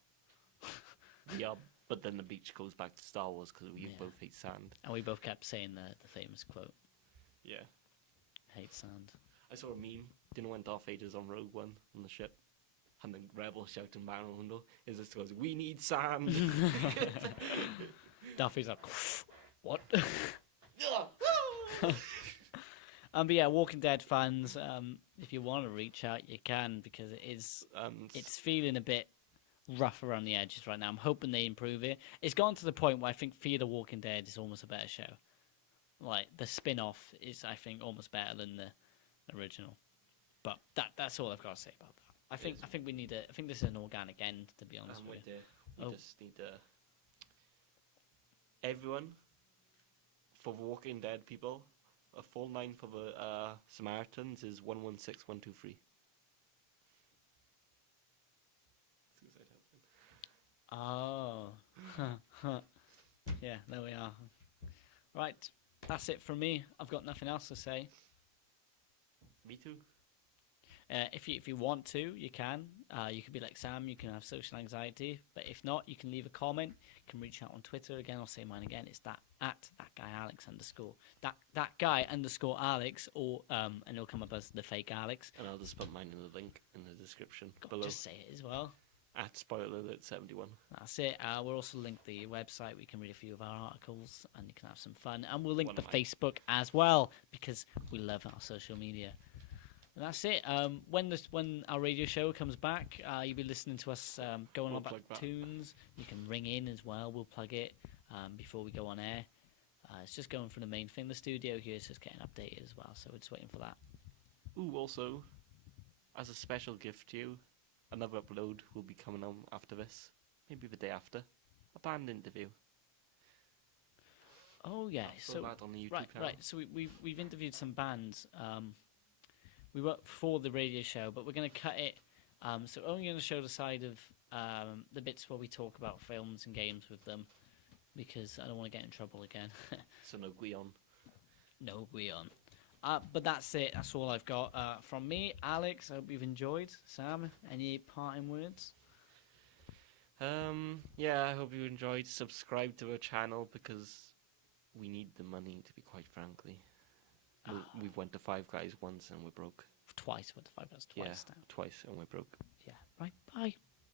Yeah, but then the beach goes back to Star Wars because we both hate sand. And we both kept saying the famous quote. Yeah. Hate sand. I saw a meme. Didn't when Darth Vader's on Rogue One on the ship, and the rebel shouting down the window, is this goes, "We need sand." Darth Vader's like, what? But yeah, Walking Dead fans, if you want to reach out, you can, because it's feeling a bit rough around the edges right now. I'm hoping they improve it. It's gone to the point where I think Fear the Walking Dead is almost a better show. Like, the spin-off is, I think, almost better than the original. But that's all I've got to say about that. I think this is an organic end, to be honest with you. We just need to... Everyone, for the Walking Dead people, a full line for the Samaritans is 116123. Suicide hotline. Oh. Yeah, there we are. Right, that's it from me. I've got nothing else to say. Me too. If you want to, you can. You could be like Sam. You can have social anxiety, but if not, you can leave a comment. You can reach out on Twitter again. I'll say mine again. It's that guy Alex underscore that guy underscore Alex, or and it'll come up as the fake Alex. And I'll just put mine in the link in the description God, below. just say it as well. At spoiler alert 71. That's it. We'll also link the website. We can read a few of our articles, and you can have some fun. And we'll link the Facebook as well, because we love our social media. And that's it. When our radio show comes back, you'll be listening to us going on about tunes. You can ring in as well. We'll plug it before we go on air. It's just going for the main thing. The studio here is just getting updated as well, so we're just waiting for that. Ooh, also, as a special gift to you, another upload will be coming on after this. Maybe the day after. A band interview. Oh yeah, so that on the YouTube channel. Right. So we've interviewed some bands. We work for the radio show, but we're going to cut it. So we're only going to show the side of the bits where we talk about films and games with them, because I don't want to get in trouble again. So no Guion. No Guion. But that's it. That's all I've got from me. Alex, I hope you've enjoyed. Sam, any parting words? Yeah, I hope you enjoyed. Subscribe to our channel, because we need the money, to be quite frankly. We've went to Five Guys once and we're broke. Twice. Went to Five Guys twice now. Twice and we're broke. Yeah. Right. Bye.